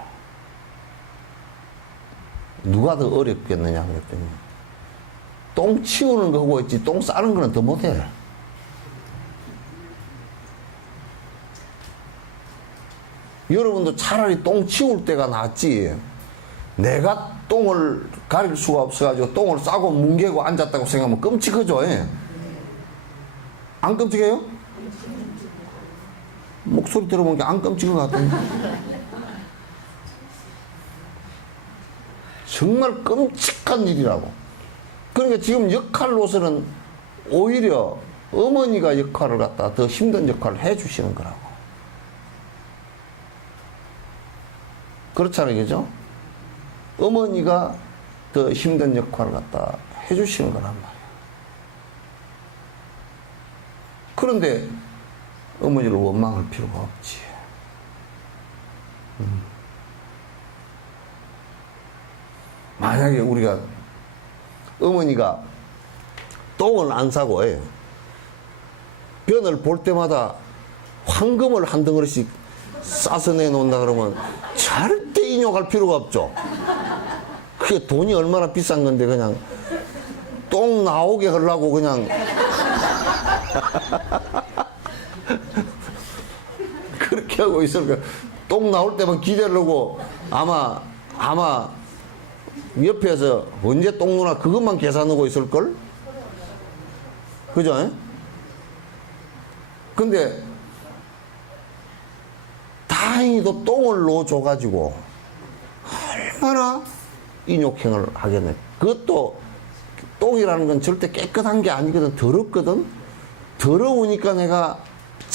누가 더 어렵겠느냐 그랬더니 똥 치우는 거 하고 있지 똥 싸는 거는 더 못해. 여러분도 차라리 똥 치울 때가 낫지. 내가 똥을 가릴 수가 없어가지고 똥을 싸고 뭉개고 앉았다고 생각하면 끔찍하죠. 예? 안 끔찍해요? 목소리 들어보니까 안 끔찍한 것 같은데. 정말 끔찍한 일이라고. 그러니까 지금 역할로서는 오히려 어머니가 역할을 갖다 더 힘든 역할을 해주시는 거라고. 그렇잖아요, 그죠? 어머니가 더 힘든 역할을 갖다 해주시는 거란 말이야. 그런데 어머니를 원망할 필요가 없지. 만약에 우리가 어머니가 똥을 안 사고 변을 볼 때마다 황금을 한 덩어리씩 싸서 내놓는다 그러면 절대 인욕할 필요가 없죠. 그게 돈이 얼마나 비싼 건데 그냥 똥 나오게 하려고 그냥 그렇게 하고 있으니까 똥 나올 때만 기대를 하고 아마 옆에서 언제 똥 누나 그것만 계산하고 있을걸? 그죠? 근데 다행히도 똥을 넣어줘가지고 얼마나 인욕행을 하겠네. 그것도 똥이라는 건 절대 깨끗한 게 아니거든. 더럽거든. 더러우니까 내가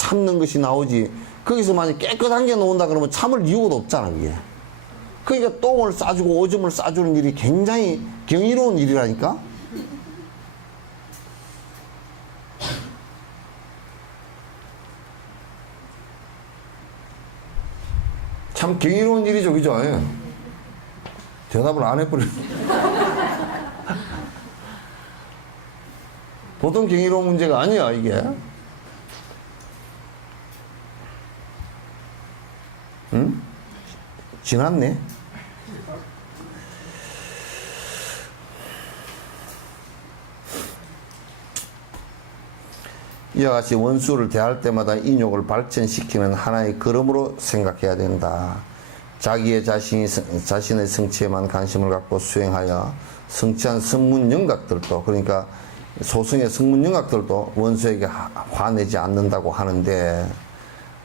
참는 것이 나오지. 거기서 만약 깨끗한 게 나온다 그러면 참을 이유가 없잖아, 그게. 그러니까 똥을 싸주고 오줌을 싸주는 일이 굉장히 경이로운 일이라니까? 참 경이로운 일이죠, 그죠? 예. 대답을 안 해버려. 보통 경이로운 문제가 아니야, 이게. 응? 지났네. 이와 같이 원수를 대할 때마다 인욕을 발전시키는 하나의 걸음으로 생각해야 된다. 자기의 자신의 성취에만 관심을 갖고 수행하여 성취한 성문 영각들도, 그러니까 소승의 성문 영각들도 원수에게 화내지 않는다고 하는데,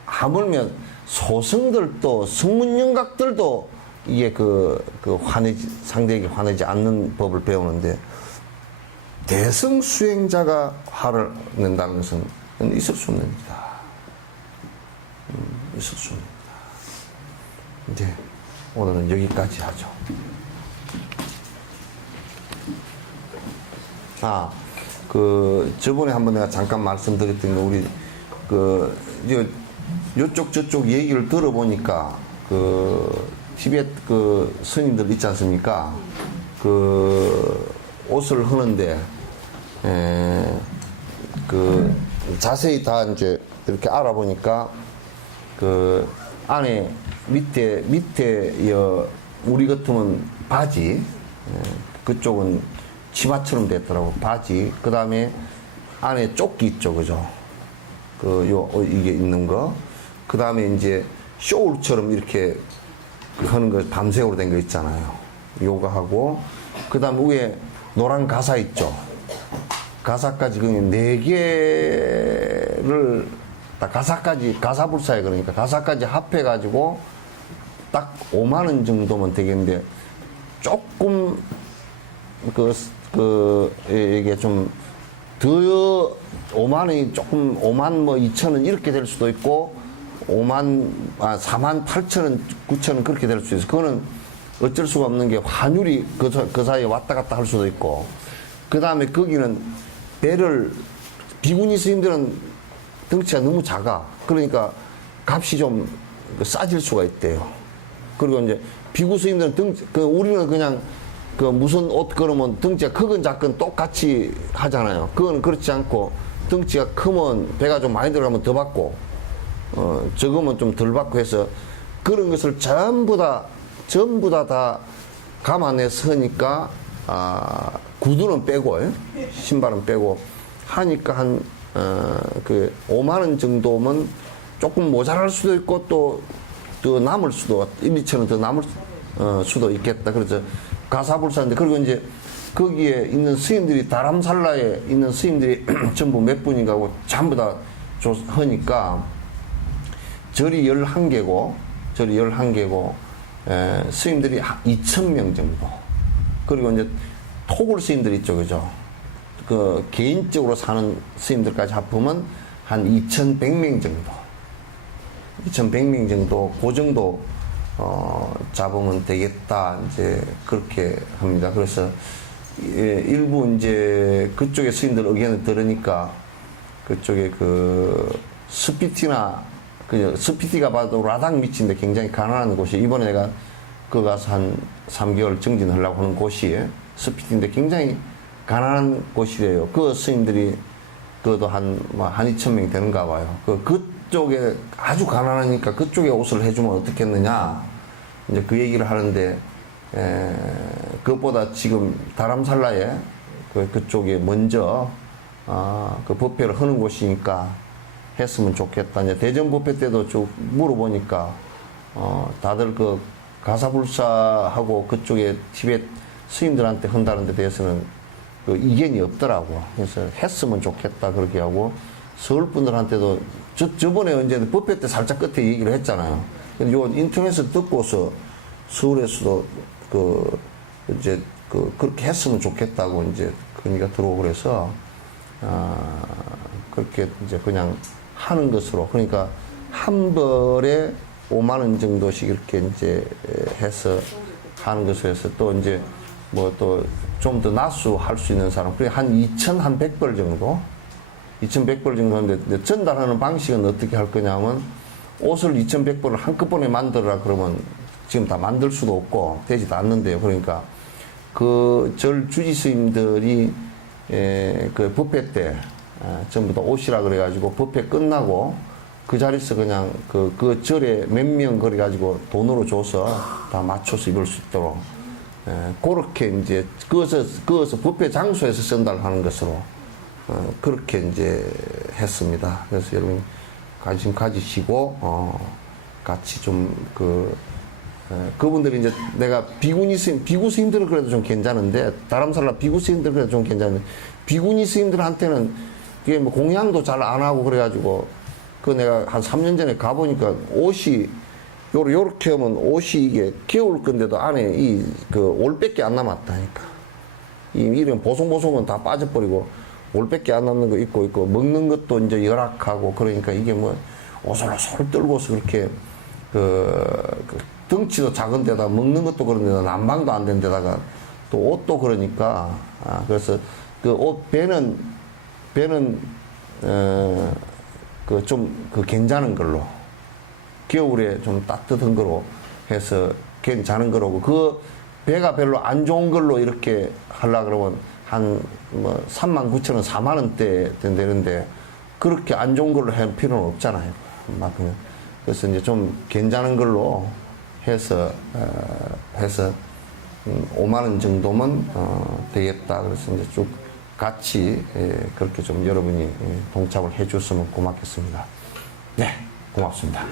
하물며 소승들도 성문 영각들도 이게 상대에게 화내지 않는 법을 배우는데, 대성 수행자가 화를 낸다는 것은 있을 수 없는 일이다. 있을 수 없는 일이다. 이제 오늘은 여기까지 하죠. 저번에 한번 내가 잠깐 말씀드렸던 게, 우리 요쪽 저쪽 얘기를 들어보니까 티베트 스님들 있지 않습니까? 옷을 흐는데 자세히 다 이제 이렇게 알아보니까 안에 밑에 우리 같으면 바지, 그쪽은 치마처럼 됐더라고. 바지, 그 다음에 안에 조끼 있죠, 그죠? 이게 있는 거. 그 다음에 이제 쇼울처럼 이렇게 하는 거, 밤새우로 된 거 있잖아요. 요거 하고, 그 다음 위에 노란 가사 있죠. 가사까지 그냥 4개를 가사불사에, 그러니까 가사까지 합해가지고 딱 5만 원 정도면 되겠는데, 조금 이게 좀 더 5만 원이 조금 5만 2천 원 이렇게 될 수도 있고, 4만 8천 원, 9천 원 그렇게 될 수도 있어. 그거는 어쩔 수가 없는 게, 환율이 그 사이에 왔다 갔다 할 수도 있고, 그 다음에 거기는 비구니 스님들은 덩치가 너무 작아. 그러니까 값이 좀 싸질 수가 있대요. 그리고 이제 비구 스님들은 우리는 그냥 무슨 옷 그러면 덩치가 크건 작건 똑같이 하잖아요. 그건 그렇지 않고, 덩치가 크면 배가 좀 많이 들어가면 더 받고, 적으면 좀 덜 받고 해서, 그런 것을 전부 다 감안해서 하니까, 구두는 빼고, 신발은 빼고, 하니까 5만 원 정도면 조금 모자랄 수도 있고, 또 남을 수도, 1, 2천 원 더 남을 수도 있겠다. 그래서 가사불사인데, 그리고 이제 거기에 있는 스님들이, 다람살라에 있는 스님들이 전부 몇 분인가 하고 전부 다 하니까, 절이 11개고, 스님들이 2,000명 정도. 그리고 이제 토굴 스님들 있죠, 그죠? 개인적으로 사는 스님들까지 합하면 한 2,100명 정도. 2,100명 정도, 그 정도, 잡으면 되겠다. 이제 그렇게 합니다. 그래서, 일부 이제 그쪽에 스님들 의견을 들으니까, 그쪽에 스피티가 봐도 라당 밑인데 굉장히 가난한 곳이, 이번에 내가 가서 한 3개월 정진하려고 하는 곳이 스피티인데 굉장히 가난한 곳이래요. 그 스님들이 그것도 한 2,000명 되는가 봐요. 그쪽에 아주 가난하니까 그쪽에 옷을 해주면 어떻겠느냐, 이제 그 얘기를 하는데, 그것보다 지금 다람살라에 그쪽에 먼저 그 법회를 하는 곳이니까 했으면 좋겠다. 이제 대전 법회 때도 쭉 물어보니까 다들 가사불사하고 그쪽에 티베트 스님들한테 한다는 데 대해서는 이견이 없더라고. 그래서 했으면 좋겠다 그렇게 하고, 서울 분들한테도 저번에 언제 법회 때 살짝 끝에 얘기를 했잖아요. 근데 요 인터넷을 듣고서 서울에서도 그렇게 했으면 좋겠다고 이제 그니까 들어오고 그래서 그렇게 이제 그냥 하는 것으로, 그러니까 한 벌에 5만 원 정도씩 이렇게 이제 해서 하는 것으로 해서 또 이제 뭐 또 좀 더 나수할 수 있는 사람, 그게 한 2,100벌 정도? 2,100벌 정도 하는데 이제 전달하는 방식은 어떻게 할 거냐면 옷을 2,100벌을 한꺼번에 만들어라 그러면 지금 다 만들 수도 없고 되지도 않는데요. 그러니까 그 절 주지 스님들이 그 법회 때 전부 다 오시라 그래가지고 법회 끝나고 그 자리에서 그냥 그 절에 몇 명 그래가지고 돈으로 줘서 다 맞춰서 입을 수 있도록 그렇게 이제 그어서 법회 장소에서 전달하는 것으로 그렇게 이제 했습니다. 그래서 여러분 관심 가지시고 같이 좀 그분들이 이제 내가 비구 스님들은 그래도 좀 괜찮은데 다람살라 비구 스님들 그래도 좀 괜찮은데 비구니 스님들한테는 그게 뭐 공양도 잘 안 하고 그래가지고 그 내가 한 3년 전에 가보니까 옷이 요렇게 하면 옷이 이게 겨울 건데도 안에 그 올밖에 안 남았다니까. 이런 보송보송은 다 빠져버리고 올밖에 안 남는 거 있고 먹는 것도 이제 열악하고 그러니까 이게 뭐 오솔오솔 떨고서 그렇게 그 덩치도 작은 데다 먹는 것도 그런 데다 난방도 안 된 데다가 또 옷도 그러니까 그래서 그 옷 배는 그 괜찮은 걸로 겨울에 좀 따뜻한 거로 해서 괜찮은 거라고 그 배가 별로 안 좋은 걸로 이렇게 하려 그러면 한 뭐 39,000원, 4만 원대 된다는데 그렇게 안 좋은 걸로 할 필요는 없잖아요. 그래서 이제 좀 괜찮은 걸로 해서 5만 원 정도면 되겠다. 그래서 이제 쭉 같이 그렇게 좀 여러분이 동참을 해 줬으면 고맙겠습니다. 네, 고맙습니다.